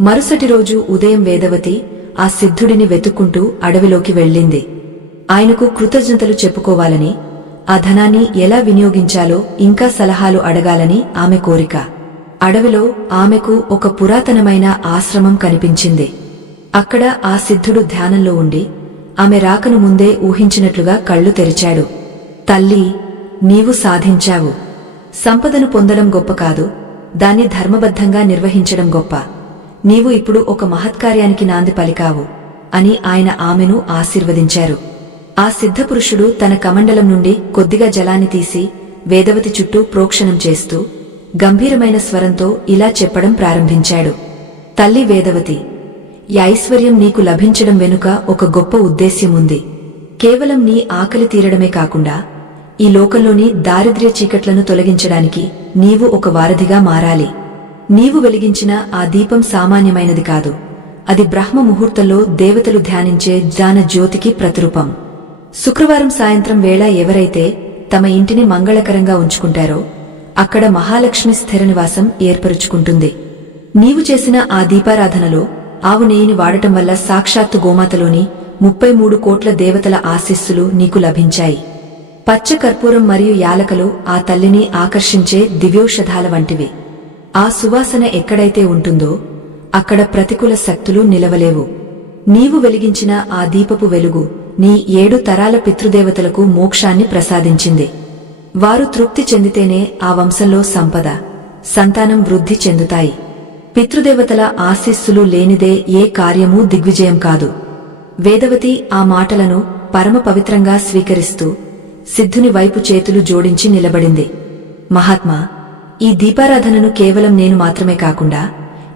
మరుసటి రోజు ఉదయం వేదవతి ఆ సిద్ధుడిని వెతుక్కుంటూ అడవిలోకి వెళ్ళింది. ఆయనకు కృతజ్ఞతలు చెప్పుకోవాలని, ఆ ధనాన్ని ఎలా వినియోగించాలో ఇంకా సలహాలు అడగాలని ఆమె కోరిక. అడవిలో ఆమెకు ఒక పురాతనమైన ఆశ్రమం కనిపించింది. అక్కడ ఆ సిద్ధుడు ధ్యానంలో ఉండి ఆమె రాకను ముందే ఊహించినట్లుగా కళ్ళు తెరిచాడు. తల్లీ, నీవు సాధించావు. సంపదను పొందడం గొప్ప కాదు, దాన్ని ధర్మబద్ధంగా నిర్వహించడం గొప్ప. నీవు ఇప్పుడు ఒక మహత్కార్యానికి నాంది పలికావు అని ఆయన ఆమెను ఆశీర్వదించారు. ఆ సిద్ధపురుషుడు తన కమండలం నుండి కొద్దిగా జలాన్ని తీసి వేదవతి చుట్టూ ప్రోక్షణం చేస్తూ గంభీరమైన స్వరంతో ఇలా చెప్పడం ప్రారంభించాడు. తల్లి వేదవతి, ఈ ఐశ్వర్యం నీకు లభించడం వెనుక ఒక గొప్ప ఉద్దేశ్యముంది. కేవలం నీ ఆకలి తీరడమే కాకుండా ఈ లోకంలోని దారిద్ర్య చీకట్లను తొలగించడానికి నీవు ఒక వారధిగా మారాలి. నీవు వెలిగించిన ఆ దీపం సామాన్యమైనది కాదు, అది బ్రహ్మ ముహూర్తంలో దేవతలు ధ్యానించే జ్ఞాన జ్యోతికి ప్రతిరూపం. శుక్రవారం సాయంత్రం వేళ ఎవరైతే తమ ఇంటిని మంగళకరంగా ఉంచుకుంటారో అక్కడ మహాలక్ష్మి స్థిర నివాసం ఏర్పరుచుకుంటుంది. నీవు చేసిన ఆ దీపారాధనలో ఆవు నెయ్యిని వాడటం వల్ల సాక్షాత్తు గోమాతలోని 33 కోట్ల దేవతల ఆశీస్సులు నీకు లభించాయి. పచ్చ కర్పూరం మరియు యాలకలు ఆ తల్లిని ఆకర్షించే దివ్యౌషధాల వంటివి. ఆ సువాసన ఎక్కడైతే ఉంటుందో అక్కడ ప్రతికూల శక్తులు నిలవలేవు. నీవు వెలిగించిన ఆ దీపపు వెలుగు నీ 7 తరాల పితృదేవతలకు మోక్షాన్ని ప్రసాదించింది. వారు తృప్తి చెందితేనే ఆ వంశంలో సంపద, సంతానం వృద్ధి చెందుతాయి. పితృదేవతల ఆశీస్సులు లేనిదే ఏ కార్యమూ దిగ్విజయం కాదు. వేదవతి ఆ మాటలను పరమ పవిత్రంగా స్వీకరిస్తూ సిద్ధుని వైపు చేతులు జోడించి నిలబడింది. మహాత్మా, ఈ దీపారాధనను కేవలం నేను మాత్రమే కాకుండా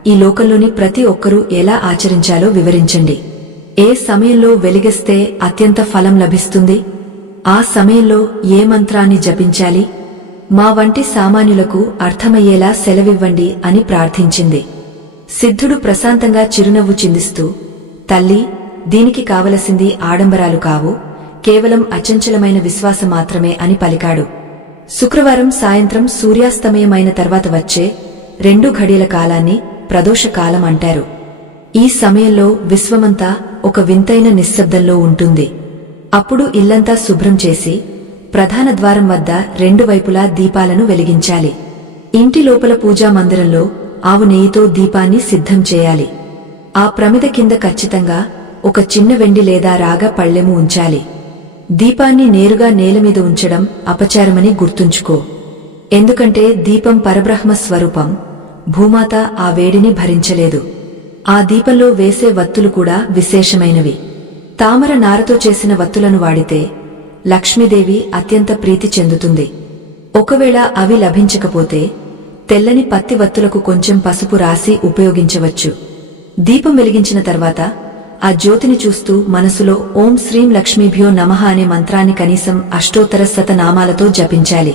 ఈ లోకంలోని ప్రతి ఒక్కరూ ఎలా ఆచరించాలో వివరించండి. ఏ సమయంలో వెలిగిస్తే అత్యంత ఫలం లభిస్తుంది? ఆ సమయంలో ఏ మంత్రాన్ని జపించాలి? మా వంటి సామాన్యులకు అర్థమయ్యేలా సెలవివ్వండి అని ప్రార్థించింది. సిద్ధుడు ప్రశాంతంగా చిరునవ్వు చిందిస్తూ, తల్లి, దీనికి కావలసింది ఆడంబరాలు కావు, కేవలం అచంచలమైన విశ్వాసం మాత్రమే అని పలికాడు. శుక్రవారం సాయంత్రం సూర్యాస్తమయమైన తర్వాత వచ్చే 2 ఘడియల కాలాన్ని ప్రదోషకాలం అంటారు. ఈ సమయంలో విశ్వమంతా ఒక వింతైన నిశ్శబ్దంలో ఉంటుంది. అప్పుడు ఇల్లంతా శుభ్రం చేసి ప్రధాన ద్వారం వద్ద 2 వైపులా దీపాలను వెలిగించాలి. ఇంటి లోపల పూజా మందిరంలో ఆవు నెయ్యితో దీపాన్ని సిద్ధం చేయాలి. ఆ ప్రమిద కింద ఖచ్చితంగా ఒక చిన్న వెండి లేదా రాగ పళ్ళెము ఉంచాలి. దీపాన్ని నేరుగా నేలమీద ఉంచడం అపచారమని గుర్తుంచుకో. ఎందుకంటే దీపం పరబ్రహ్మ స్వరూపం, భూమాత ఆ వేడిని భరించలేదు. ఆ దీపంలో వేసే వత్తులు కూడా విశేషమైనవి. తామర నారతో చేసిన వత్తులను వాడితే లక్ష్మీదేవి అత్యంత ప్రీతి చెందుతుంది. ఒకవేళ అవి లభించకపోతే తెల్లని పత్తి వత్తులకు కొంచెం పసుపు రాసి ఉపయోగించవచ్చు. దీపం వెలిగించిన తర్వాత ఆ జ్యోతిని చూస్తూ మనసులో ఓం శ్రీం లక్ష్మీభ్యో నమః అనే మంత్రాన్ని కనీసం అష్టోత్తర శత నామాలతో జపించాలి.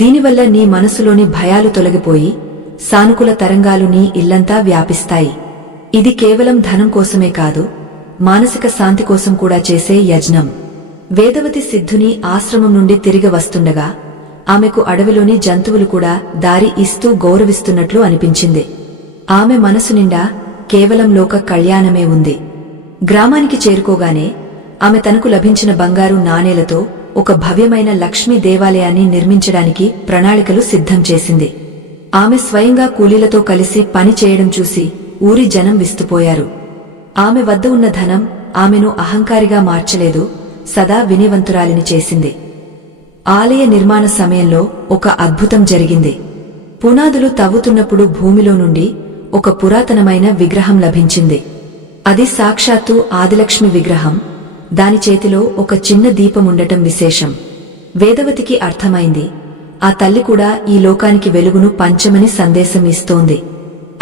దీనివల్ల నీ మనసులోని భయాలు తొలగిపోయి సానుకూల తరంగాలు నీ ఇల్లంతా వ్యాపిస్తాయి. ఇది కేవలం ధనం కోసమే కాదు, మానసిక శాంతి కోసం కూడా చేసే యజ్ఞం. వేదవతి సిద్ధుని ఆశ్రమం నుండి తిరిగి వస్తుండగా ఆమెకు అడవిలోని జంతువులు కూడా దారి ఇస్తూ గౌరవిస్తున్నట్లు అనిపించింది. ఆమె మనసు నిండా కేవలం లోక కళ్యాణమే ఉంది. గ్రామానికి చేరుకోగానే ఆమె తనకు లభించిన బంగారు నాణేలతో ఒక భవ్యమైన లక్ష్మీ దేవాలయాన్ని నిర్మించడానికి ప్రణాళికలు సిద్ధం చేసింది. ఆమె స్వయంగా కూలీలతో కలిసి పని చేయడం చూసి ఊరి జనం విస్తుపోయారు. ఆమె వద్ద ఉన్న ధనం ఆమెను అహంకారిగా మార్చలేదు, సదా వినయవంతురాలిని చేసింది. ఆలయ నిర్మాణ సమయంలో ఒక అద్భుతం జరిగింది. పునాదులు తవ్వుతున్నప్పుడు భూమిలో నుండి ఒక పురాతనమైన విగ్రహం లభించింది. అది సాక్షాత్తు ఆదిలక్ష్మి విగ్రహం. దాని చేతిలో ఒక చిన్న దీపముండటం విశేషం. వేదవతికి అర్థమైంది, ఆ తల్లి కూడా ఈ లోకానికి వెలుగును పంచమని సందేశం ఇస్తోంది.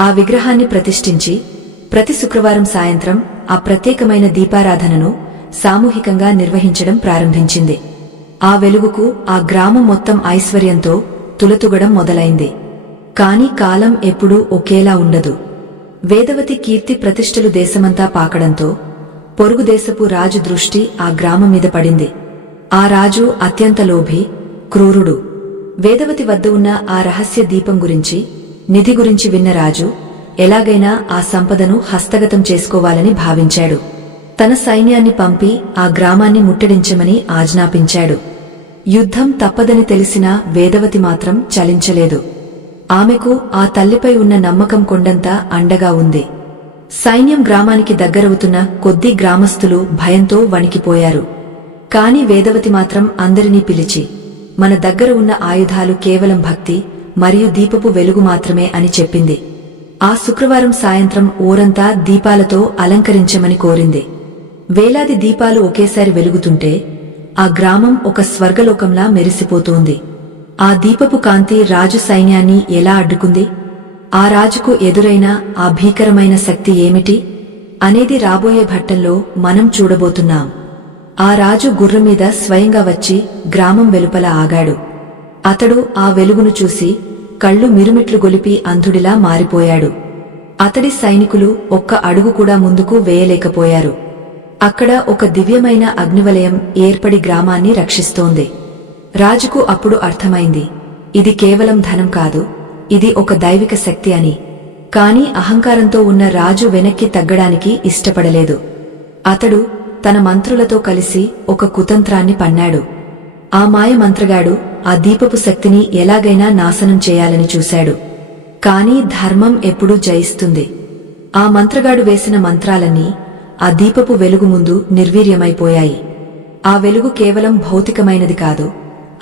ఆ విగ్రహాన్ని ప్రతిష్ఠించి ప్రతి శుక్రవారం సాయంత్రం ఆ ప్రత్యేకమైన దీపారాధనను సామూహికంగా నిర్వహించడం ప్రారంభించింది. ఆ వెలుగుకు ఆ గ్రామం మొత్తం ఐశ్వర్యంతో తులతుగడం మొదలైంది. కాని కాలం ఎప్పుడూ ఒకేలా ఉండదు. వేదవతి కీర్తి ప్రతిష్టలు దేశమంతా పాకడంతో పొరుగుదేశపు రాజు దృష్టి ఆ గ్రామం మీద పడింది. ఆ రాజు అత్యంత లోభి, క్రూరుడు. వేదవతి వద్ద ఉన్న ఆ రహస్య దీపం గురించి, నిధి గురించి విన్న రాజు ఎలాగైనా ఆ సంపదను హస్తగతం చేసుకోవాలని భావించాడు. తన సైన్యాన్ని పంపి ఆ గ్రామాన్ని ముట్టడించమని ఆజ్ఞాపించాడు. యుద్ధం తప్పదని తెలిసినా వేదవతి మాత్రం చలించలేదు. ఆమెకు ఆ తల్లిపై ఉన్న నమ్మకం కొండంత అండగా ఉంది. సైన్యం గ్రామానికి దగ్గరవుతున్న కొద్ది గ్రామస్తులు భయంతో వణికిపోయారు. కాని వేదవతి మాత్రం అందరినీ పిలిచి, మన దగ్గర ఉన్న ఆయుధాలు కేవలం భక్తి మరియు దీపపు వెలుగు మాత్రమే అని చెప్పింది. ఆ శుక్రవారం సాయంత్రం ఊరంతా దీపాలతో అలంకరించమని కోరింది. వేలాది దీపాలు ఒకేసారి వెలుగుతుంటే ఆ గ్రామం ఒక స్వర్గలోకంలా మెరిసిపోతోంది. ఆ దీపపు కాంతి రాజు సైన్యాన్ని ఎలా అడ్డుకుంది? ఆ రాజుకు ఎదురైన ఆ భీకరమైన శక్తి ఏమిటి అనేది రాబోయే ఘట్టంలో మనం చూడబోతున్నాం. ఆ రాజు గుర్రం మీద స్వయంగా వచ్చి గ్రామం వెలుపల ఆగాడు. అతడు ఆ వెలుగును చూసి కళ్ళు మిరుమిట్లు గొలిపి అంధుడిలా మారిపోయాడు. అతడి సైనికులు ఒక్క అడుగు కూడా ముందుకు వేయలేకపోయారు. అక్కడ ఒక దివ్యమైన అగ్నివలయం ఏర్పడి గ్రామాన్ని రక్షిస్తోంది. రాజుకు అప్పుడు అర్థమైంది, ఇది కేవలం ధనం కాదు, ఇది ఒక దైవిక శక్తి అని. కాని అహంకారంతో ఉన్న రాజు వెనక్కి తగ్గడానికి ఇష్టపడలేదు. అతడు తన మంత్రులతో కలిసి ఒక కుతంత్రాన్ని పన్నాడు. ఆ మాయ మంత్రగాడు ఆ దీపపు శక్తిని ఎలాగైనా నాశనం చేయాలని చూశాడు. కాని ధర్మం ఎప్పుడూ జయిస్తుంది. ఆ మంత్రగాడు వేసిన మంత్రాలన్నీ ఆ దీపపు వెలుగు ముందు నిర్వీర్యమైపోయాయి. ఆ వెలుగు కేవలం భౌతికమైనది కాదు,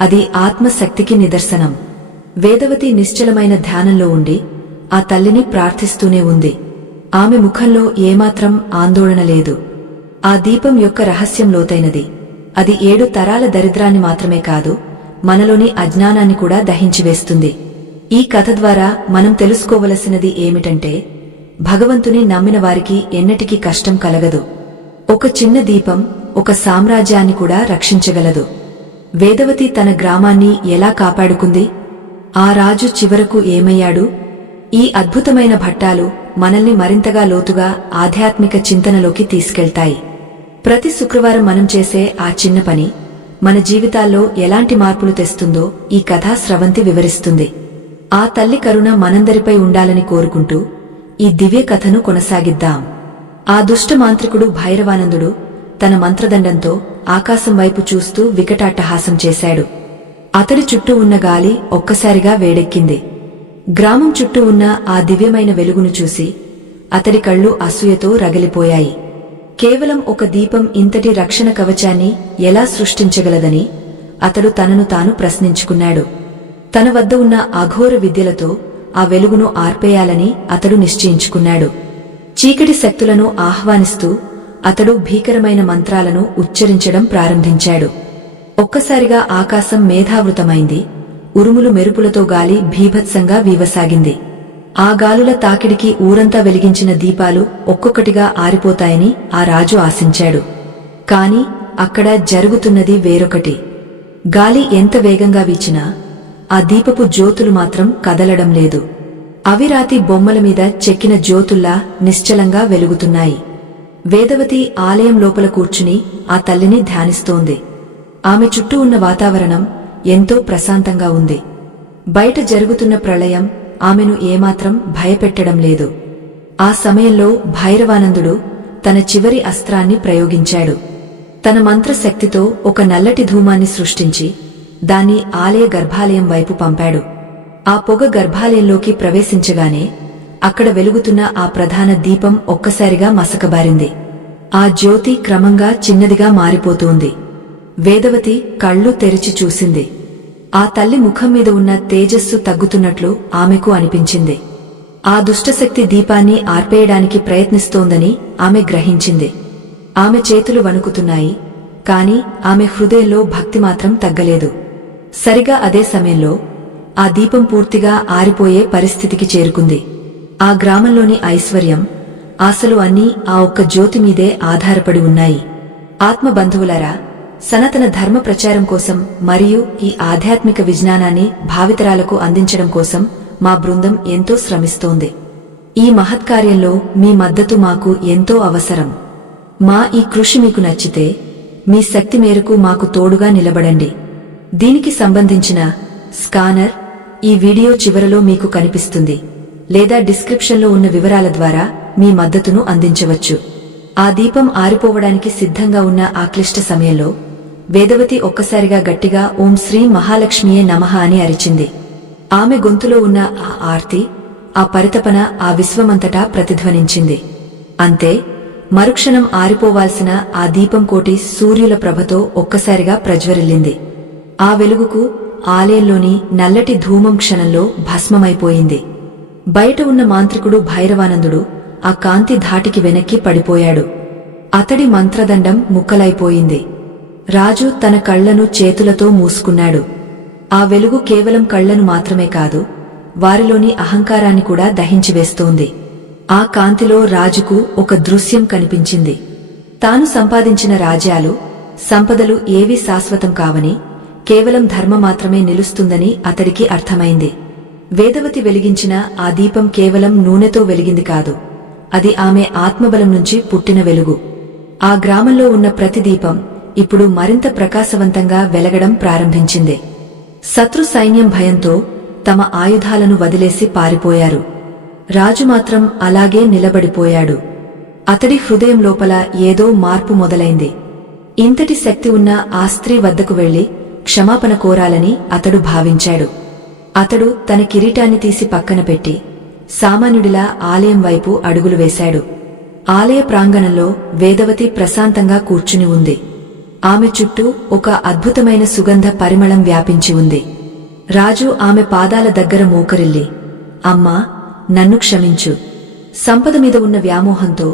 అది ఆత్మశక్తికి నిదర్శనం. వేదవతి నిశ్చలమైన ధ్యానంలో ఉండి ఆ తల్లిని ప్రార్థిస్తూనే ఉంది. ఆమె ముఖంలో ఏమాత్రం ఆందోళన లేదు. ఆ దీపం యొక్క రహస్యం లోతైనది. అది 7 తరాల దరిద్రాన్ని మాత్రమే కాదు, మనలోని అజ్ఞానాన్ని కూడా దహించివేస్తుంది. ఈ కథ ద్వారా మనం తెలుసుకోవలసినది ఏమిటంటే, భగవంతుని నమ్మిన వారికి ఎన్నటికీ కష్టం కలగదు. ఒక చిన్న దీపం ఒక సామ్రాజ్యాన్ని కూడా రక్షించగలదు. వేదవతి తన గ్రామాన్ని ఎలా కాపాడుకుంది? ఆ రాజు చివరకు ఏమయ్యాడు? ఈ అద్భుతమైన ఘట్టాలు మనల్ని మరింతగా లోతుగా ఆధ్యాత్మిక చింతనలోకి తీసుకెళ్తాయి. ప్రతి శుక్రవారం మనం చేసే ఆ చిన్న పని మన జీవితాల్లో ఎలాంటి మార్పులు తెస్తుందో ఈ కథా స్రవంతి వివరిస్తుంది. ఆ తల్లి కరుణ మనందరిపై ఉండాలని కోరుకుంటూ ఈ దివ్య కథను కొనసాగిద్దాం. ఆ దుష్ట మాంత్రికుడు భైరవానందుడు తన మంత్రదండంతో ఆకాశం వైపు చూస్తూ వికటాట్టహాసం చేశాడు. అతడి చుట్టూ ఉన్న గాలి ఒక్కసారిగా వేడెక్కింది. గ్రామం చుట్టూ ఉన్న ఆ దివ్యమైన వెలుగును చూసి అతడి కళ్ళు అసూయతో రగిలిపోయాయి. కేవలం ఒక దీపం ఇంతటి రక్షణ కవచాన్ని ఎలా సృష్టించగలదని అతడు తనను తాను ప్రశ్నించుకున్నాడు. తన వద్ద ఉన్న అఘోర విద్యలతో ఆ వెలుగును ఆర్పేయాలని అతడు నిశ్చయించుకున్నాడు. చీకటి శక్తులను ఆహ్వానిస్తూ అతడు భీకరమైన మంత్రాలను ఉచ్చరించడం ప్రారంభించాడు. ఒక్కసారిగా ఆకాశం మేఘావృతమైంది. ఉరుములు మెరుపులతో గాలి భీభత్సంగా వీవసాగింది. ఆ గాలుల తాకిడికి ఊరంతా వెలిగించిన దీపాలు ఒక్కొక్కటిగా ఆరిపోతాయని ఆ రాజు ఆశించాడు. కాని అక్కడ జరుగుతున్నది వేరొకటి. గాలి ఎంత వేగంగా వీచినా ఆ దీపపు జ్యోతులు మాత్రం కదలడం లేదు. అవి రాతి బొమ్మల మీద చెక్కిన జ్యోతుల్లా నిశ్చలంగా వెలుగుతున్నాయి. వేదవతి ఆలయం లోపల కూర్చుని ఆ తల్లిని ధ్యానిస్తోంది. ఆమె చుట్టూ ఉన్న వాతావరణం ఎంతో ప్రశాంతంగా ఉంది. బయట జరుగుతున్న ప్రళయం ఆమెను ఏమాత్రం భయపెట్టడం లేదు. ఆ సమయంలో భైరవానందుడు తన చివరి అస్త్రాన్ని ప్రయోగించాడు. తన మంత్రశక్తితో ఒక నల్లటి ధూమాన్ని సృష్టించి దాన్ని ఆలయ గర్భాలయం వైపు పంపాడు. ఆ పొగ గర్భాలయంలోకి ప్రవేశించగానే అక్కడ వెలుగుతున్న ఆ ప్రధాన దీపం ఒక్కసారిగా మసకబారింది. ఆ జ్యోతి క్రమంగా చిన్నదిగా మారిపోతోంది. వేదవతి కళ్ళు తెరిచి చూసింది. ఆ తల్లి ముఖం మీద ఉన్న తేజస్సు తగ్గుతున్నట్లు ఆమెకు అనిపించింది. ఆ దుష్టశక్తి దీపాన్ని ఆర్పేయడానికి ప్రయత్నిస్తోందని ఆమె గ్రహించింది. ఆమె చేతులు వణుకుతున్నాయి, కాని ఆమె హృదయంలో భక్తి మాత్రం తగ్గలేదు. సరిగా అదే సమయంలో ఆ దీపం పూర్తిగా ఆరిపోయే పరిస్థితికి చేరుకుంది. ఆ గ్రామంలోని ఐశ్వర్యం, ఆశలు అన్నీ ఆ ఒక్క జ్యోతి మీదే ఆధారపడి ఉన్నాయి. ఆత్మబంధువులారా, సనాతన ధర్మ ప్రచారం కోసం మరియు ఈ ఆధ్యాత్మిక విజ్ఞానాన్ని భావితరాలకు అందించడం కోసం మా బృందం ఎంతో శ్రమిస్తోంది. ఈ మహత్కార్యంలో మీ మద్దతు మాకు ఎంతో అవసరం. మా ఈ కృషి మీకు నచ్చితే మీ శక్తి మేరకు మాకు తోడుగా నిలబడండి. దీనికి సంబంధించిన స్కానర్ ఈ వీడియో చివరలో మీకు కనిపిస్తుంది, లేదా డిస్క్రిప్షన్లో ఉన్న వివరాల ద్వారా మీ మద్దతును అందించవచ్చు. ఆ దీపం ఆరిపోవడానికి సిద్ధంగా ఉన్న ఆ క్లిష్ట సమయంలో వేదవతి ఒక్కసారిగా గట్టిగా ఓం శ్రీ మహాలక్ష్మియే నమః అని అరిచింది. ఆమె గొంతులో ఉన్న ఆ ఆర్తి, ఆ పరితపన ఆ విశ్వమంతటా ప్రతిధ్వనించింది. అంతే, మరుక్షణం ఆరిపోవాల్సిన ఆ దీపం కోటి సూర్యుల ప్రభతో ఒక్కసారిగా ప్రజ్వరిల్లింది. ఆ వెలుగుకు ఆలయంలోని నల్లటి ధూమం క్షణంలో భస్మమైపోయింది. బయట ఉన్న మాంత్రికుడు భైరవానందుడు ఆ కాంతి ధాటికి వెనక్కి పడిపోయాడు. అతడి మంత్రదండం ముక్కలైపోయింది. రాజు తన కళ్లను చేతులతో మూసుకున్నాడు. ఆ వెలుగు కేవలం కళ్లను మాత్రమే కాదు, వారిలోని అహంకారాన్ని కూడా దహించివేస్తోంది. ఆ కాంతిలో రాజుకు ఒక దృశ్యం కనిపించింది. తాను సంపాదించిన రాజ్యాలు, సంపదలు ఏవీ శాశ్వతం కావని, కేవలం ధర్మ మాత్రమే నిలుస్తుందని అతడికి అర్థమైంది. వేదవతి వెలిగించిన ఆ దీపం కేవలం నూనెతో వెలిగింది కాదు, అది ఆమె ఆత్మబలం నుంచి పుట్టిన వెలుగు. ఆ గ్రామంలో ఉన్న ప్రతి దీపం ఇప్పుడు మరింత ప్రకాశవంతంగా వెలగడం ప్రారంభించింది. శత్రు సైన్యం భయంతో తమ ఆయుధాలను వదిలేసి పారిపోయారు. రాజు మాత్రం అలాగే నిలబడిపోయాడు. అతడి హృదయం లోపల ఏదో మార్పు మొదలైంది. ఇంతటి శక్తి ఉన్న ఆ స్త్రీ వద్దకు వెళ్లి క్షమాపణ కోరాలని అతడు భావించాడు. అతడు తన కిరీటాన్ని తీసి పక్కన పెట్టి సామాన్యుడిలా ఆలయం వైపు అడుగులు వేశాడు. ఆలయ ప్రాంగణంలో వేదవతి ప్రశాంతంగా కూర్చుని ఉంది. ఆమె చుట్టూ ఒక అద్భుతమైన సుగంధ పరిమళం వ్యాపించి ఉంది. రాజు ఆమె పాదాల దగ్గర మోకరిల్లి, అమ్మా, నన్ను క్షమించు. సంపద మీద ఉన్న వ్యామోహంతో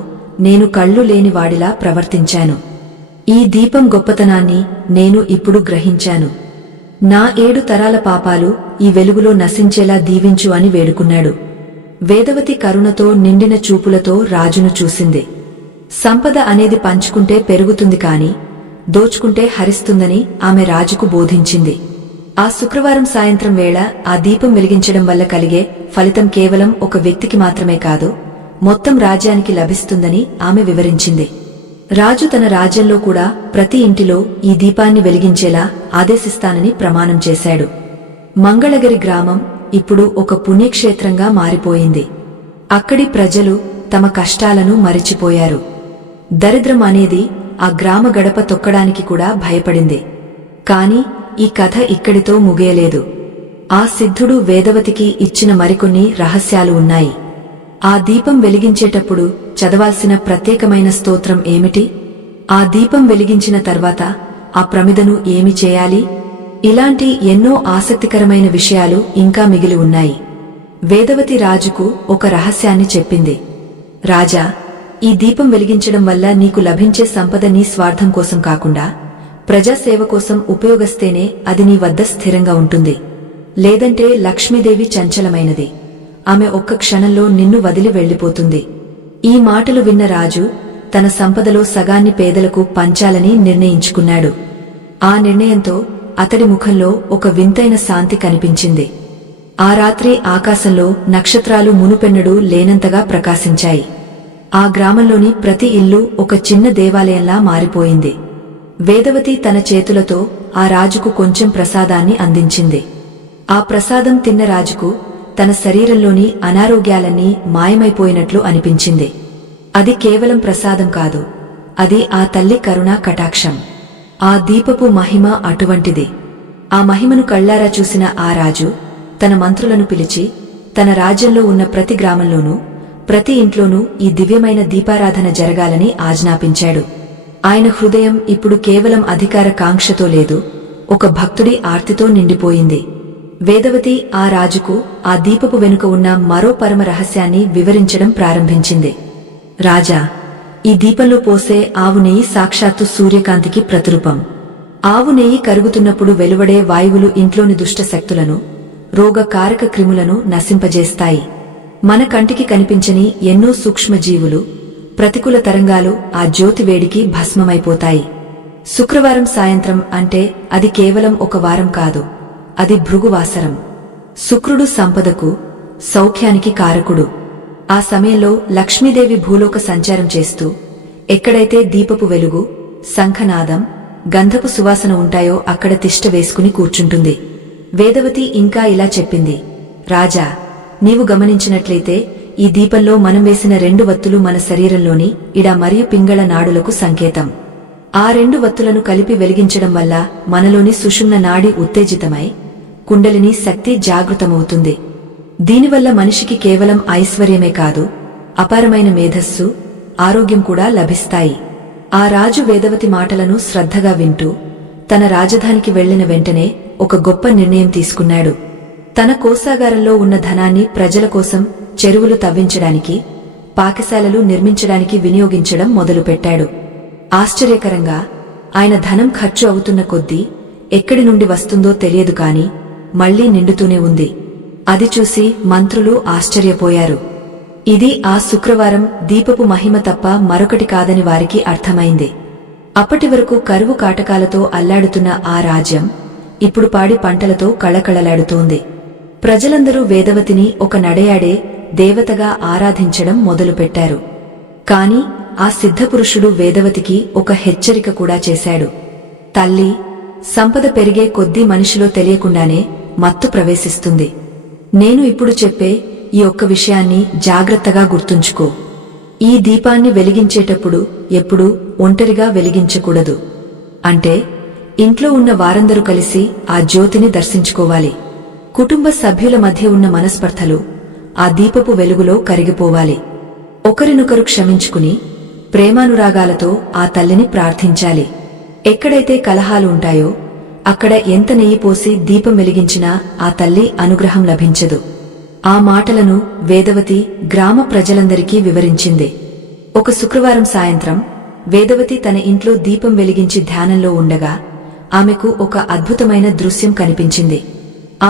నేను కళ్ళు లేని వాడిలా ప్రవర్తించాను. ఈ దీపం గొప్పతనాన్ని నేను ఇప్పుడు గ్రహించాను. నా 7 తరాల పాపాలు ఈ వెలుగులో నశించేలా దీవించు అని వేడుకున్నాడు. వేదవతి కరుణతో నిండిన చూపులతో రాజును చూసింది. సంపద అనేది పంచుకుంటే పెరుగుతుంది కాని దోచుకుంటే హరిస్తుందని ఆమె రాజుకు బోధించింది. ఆ శుక్రవారం సాయంత్రం వేళ ఆ దీపం వెలిగించడం వల్ల కలిగే ఫలితం కేవలం ఒక వ్యక్తికి మాత్రమే కాదు, మొత్తం రాజ్యానికి లభిస్తుందని ఆమె వివరించింది. రాజు తన రాజ్యంలో కూడా ప్రతి ఇంటిలో ఈ దీపాన్ని వెలిగించేలా ఆదేశిస్తానని ప్రమాణం చేశాడు. మంగళగిరి గ్రామం ఇప్పుడు ఒక పుణ్యక్షేత్రంగా మారిపోయింది. అక్కడి ప్రజలు తమ కష్టాలను మరిచిపోయారు. దరిద్రం అనేది ఆ గ్రామ గడప తొక్కడానికి కూడా భయపడింది. కాని ఈ కథ ఇక్కడితో ముగియలేదు. ఆ సిద్ధుడు వేదవతికి ఇచ్చిన మరికొన్ని రహస్యాలు ఉన్నాయి. ఆ దీపం వెలిగించేటప్పుడు చదవాల్సిన ప్రత్యేకమైన స్తోత్రం ఏమిటి? ఆ దీపం వెలిగించిన తర్వాత ఆ ప్రమిదను ఏమి చేయాలి? ఇలాంటి ఎన్నో ఆసక్తికరమైన విషయాలు ఇంకా మిగిలి ఉన్నాయి. వేదవతి రాజుకు ఒక రహస్యాన్ని చెప్పింది. రాజా, ఈ దీపం వెలిగించడం వల్ల నీకు లభించే సంపద నీ స్వార్థం కోసం కాకుండా ప్రజాసేవ కోసం ఉపయోగిస్తేనే అది నీ వద్ద స్థిరంగా ఉంటుంది. లేదంటే లక్ష్మీదేవి చంచలమైనది, ఆమె ఒక్క క్షణంలో నిన్ను వదిలి వెళ్లిపోతుంది. ఈ మాటలు విన్న రాజు తన సంపదలో సగాన్ని పేదలకు పంచాలని నిర్ణయించుకున్నాడు. ఆ నిర్ణయంతో అతడి ముఖంలో ఒక వింతైన శాంతి కనిపించింది. ఆ రాత్రి ఆకాశంలో నక్షత్రాలు మునుపెన్నడూ లేనంతగా ప్రకాశించాయి. ఆ గ్రామంలోని ప్రతి ఇల్లు ఒక చిన్న దేవాలయంలా మారిపోయింది. వేదవతి తన చేతులతో ఆ రాజుకు కొంచెం ప్రసాదాన్ని అందించింది. ఆ ప్రసాదం తిన్న రాజుకు తన శరీరంలోని అనారోగ్యాలన్నీ మాయమైపోయినట్లు అనిపించింది. అది కేవలం ప్రసాదం కాదు, అది ఆ తల్లి కరుణా కటాక్షం. ఆ దీపపు మహిమ అటువంటిది. ఆ మహిమను కళ్లారా చూసిన ఆ రాజు తన మంత్రులను పిలిచి తన రాజ్యంలో ఉన్న ప్రతి గ్రామంలోనూ ప్రతి ఇంట్లోనూ ఈ దివ్యమైన దీపారాధన జరగాలని ఆజ్ఞాపించాడు. ఆయన హృదయం ఇప్పుడు కేవలం అధికార కాంక్షతో లేదు, ఒక భక్తుడి ఆర్తితో నిండిపోయింది. వేదవతి ఆ రాజుకు ఆ దీపపు వెనుక ఉన్న మరో పరమ రహస్యాన్ని వివరించడం ప్రారంభించింది. రాజా, ఈ దీపంలో పోసే ఆవు నెయ్యి సాక్షాత్తు సూర్యకాంతికి ప్రతిరూపం. ఆవు నెయ్యి కరుగుతున్నప్పుడు వెలువడే వాయువులు ఇంట్లోని దుష్ట శక్తులను, రోగకారక క్రిములను నశింపజేస్తాయి. మన కంటికి కనిపించని ఎన్నో సూక్ష్మజీవులు, ప్రతికూల తరంగాలు ఆ జ్యోతి వేడికి భస్మమైపోతాయి. శుక్రవారం సాయంత్రం అంటే అది కేవలం ఒక వారం కాదు, అది భృగువాసరం. శుక్రుడు సంపదకు, సౌఖ్యానికి కారకుడు. ఆ సమయంలో లక్ష్మీదేవి భూలోక సంచారం చేస్తూ ఎక్కడైతే దీపపు వెలుగు, శంఖనాదం, గంధపు సువాసన ఉంటాయో అక్కడ తిష్ట వేసుకుని కూర్చుంటుంది. వేదవతి ఇంకా ఇలా చెప్పింది, రాజా, నీవు గమనించినట్లయితే ఈ దీపంలో మనం వేసిన 2 వత్తులు మన శరీరంలోని ఇడ మరియు పింగళ నాడులకు సంకేతం. ఆ 2 వత్తులను కలిపి వెలిగించడం వల్ల మనలోని సుషుమ్న నాడి ఉత్తేజితమై కుండలిని శక్తి జాగృతమవుతుంది. దీనివల్ల మనిషికి కేవలం ఐశ్వర్యమే కాదు, అపారమైన మేధస్సు, ఆరోగ్యం కూడా లభిస్తాయి. ఆ రాజు వేదవతి మాటలను శ్రద్ధగా వింటూ తన రాజధానికి వెళ్లిన వెంటనే ఒక గొప్ప నిర్ణయం తీసుకున్నాడు. తన కోశాగారంలో ఉన్న ధనాన్ని ప్రజల కోసం చెరువులు తవ్వించడానికి, పాకశాలలు నిర్మించడానికి వినియోగించడం మొదలుపెట్టాడు. ఆశ్చర్యకరంగా ఆయన ధనం ఖర్చు అవుతున్న కొద్దీ ఎక్కడి నుండి వస్తుందో తెలియదు కాని మళ్లీ నిండుతూనే ఉంది. అది చూసి మంత్రులు ఆశ్చర్యపోయారు. ఇది ఆ శుక్రవారం దీపపు మహిమ తప్ప మరొకటి కాదని వారికి అర్థమైంది. అప్పటివరకు కరువు కాటకాలతో అల్లాడుతున్న ఆ రాజ్యం ఇప్పుడు పాడి పంటలతో కళకళలాడుతోంది. ప్రజలందరూ వేదవతిని ఒక నడయాడే దేవతగా ఆరాధించడం మొదలుపెట్టారు. కాని ఆ సిద్ధపురుషుడు వేదవతికి ఒక హెచ్చరిక కూడా చేశాడు. తల్లి, సంపద పెరిగే కొద్దీ మనిషిలో తెలియకుండానే మత్తు ప్రవేశిస్తుంది. నేను ఇప్పుడు చెప్పే ఈ ఒక్క విషయాన్ని జాగ్రత్తగా గుర్తుంచుకో. ఈ దీపాన్ని వెలిగించేటప్పుడు ఎప్పుడూ ఒంటరిగా వెలిగించకూడదు. అంటే ఇంట్లో ఉన్న వారందరూ కలిసి ఆ జ్యోతిని దర్శించుకోవాలి. కుటుంబ సభ్యుల మధ్య ఉన్న మనస్పర్ధలు ఆ దీపపు వెలుగులో కరిగిపోవాలి. ఒకరినొకరు క్షమించుకుని ప్రేమానురాగాలతో ఆ తల్లిని ప్రార్థించాలి. ఎక్కడైతే కలహాలు ఉంటాయో అక్కడ ఎంత నెయ్యి పోసి దీపం వెలిగించినా ఆ తల్లి అనుగ్రహం లభించదు. ఆ మాటలను వేదవతి గ్రామ ప్రజలందరికీ వివరించింది. ఒక శుక్రవారం సాయంత్రం వేదవతి తన ఇంట్లో దీపం వెలిగించి ధ్యానంలో ఉండగా ఆమెకు ఒక అద్భుతమైన దృశ్యం కనిపించింది.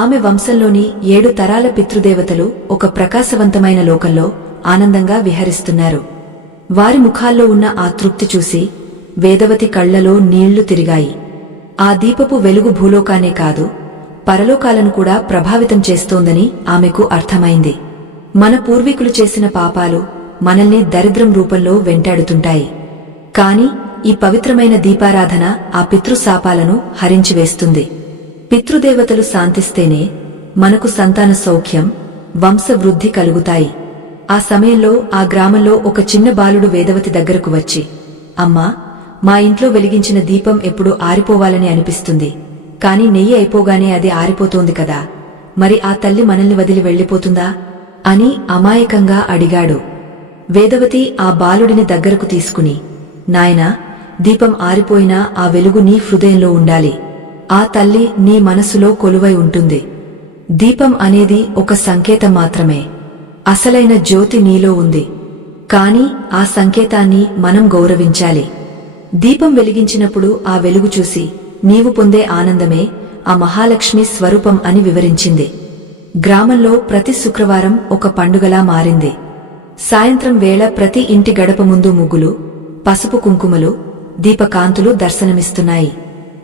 ఆమె వంశంలోని 7 తరాల పితృదేవతలు ఒక ప్రకాశవంతమైన లోకంలో ఆనందంగా విహరిస్తున్నారు. వారి ముఖాల్లో ఉన్న ఆ తృప్తి చూసి వేదవతి కళ్లలో నీళ్లు తిరిగాయి. ఆ దీపపు వెలుగు భూలోకానే కాదు, పరలోకాలను కూడా ప్రభావితం చేస్తోందని ఆమెకు అర్థమైంది. మన పూర్వీకులు చేసిన పాపాలు మనల్ని దరిద్రం రూపంలో వెంటాడుతుంటాయి. కాని ఈ పవిత్రమైన దీపారాధన ఆ పితృశాపాలను హరించివేస్తుంది. పితృదేవతలు శాంతిస్తేనే మనకు సంతాన సౌఖ్యం, వంశవృద్ధి కలుగుతాయి. ఆ సమయంలో ఆ గ్రామంలో ఒక చిన్న బాలుడు వేదవతి దగ్గరకు వచ్చి, అమ్మా, మా ఇంట్లో వెలిగించిన దీపం ఎప్పుడు ఆరిపోవాలని అనిపిస్తుంది. కాని నెయ్యి అయిపోగానే అది ఆరిపోతోంది కదా, మరి ఆ తల్లి మనల్ని వదిలి వెళ్లిపోతుందా అని అమాయకంగా అడిగాడు. వేదవతి ఆ బాలుడిని దగ్గరకు తీసుకుని, నాయనా, దీపం ఆరిపోయినా ఆ వెలుగు నీ హృదయంలో ఉండాలి. ఆ తల్లి నీ మనసులో కొలువై ఉంటుంది. దీపం అనేది ఒక సంకేతం మాత్రమే. అసలైన జ్యోతి నీలో ఉంది. కాని ఆ సంకేతాన్ని మనం గౌరవించాలి. దీపం వెలిగించినప్పుడు ఆ వెలుగు చూసి నీవు పొందే ఆనందమే ఆ మహాలక్ష్మి స్వరూపం అని వివరించింది. గ్రామంలో ప్రతి శుక్రవారం ఒక పండుగలా మారింది. సాయంత్రం వేళ ప్రతి ఇంటి గడప ముందు ముగ్గులు, పసుపు కుంకుమలు, దీపకాంతులు దర్శనమిస్తున్నాయి.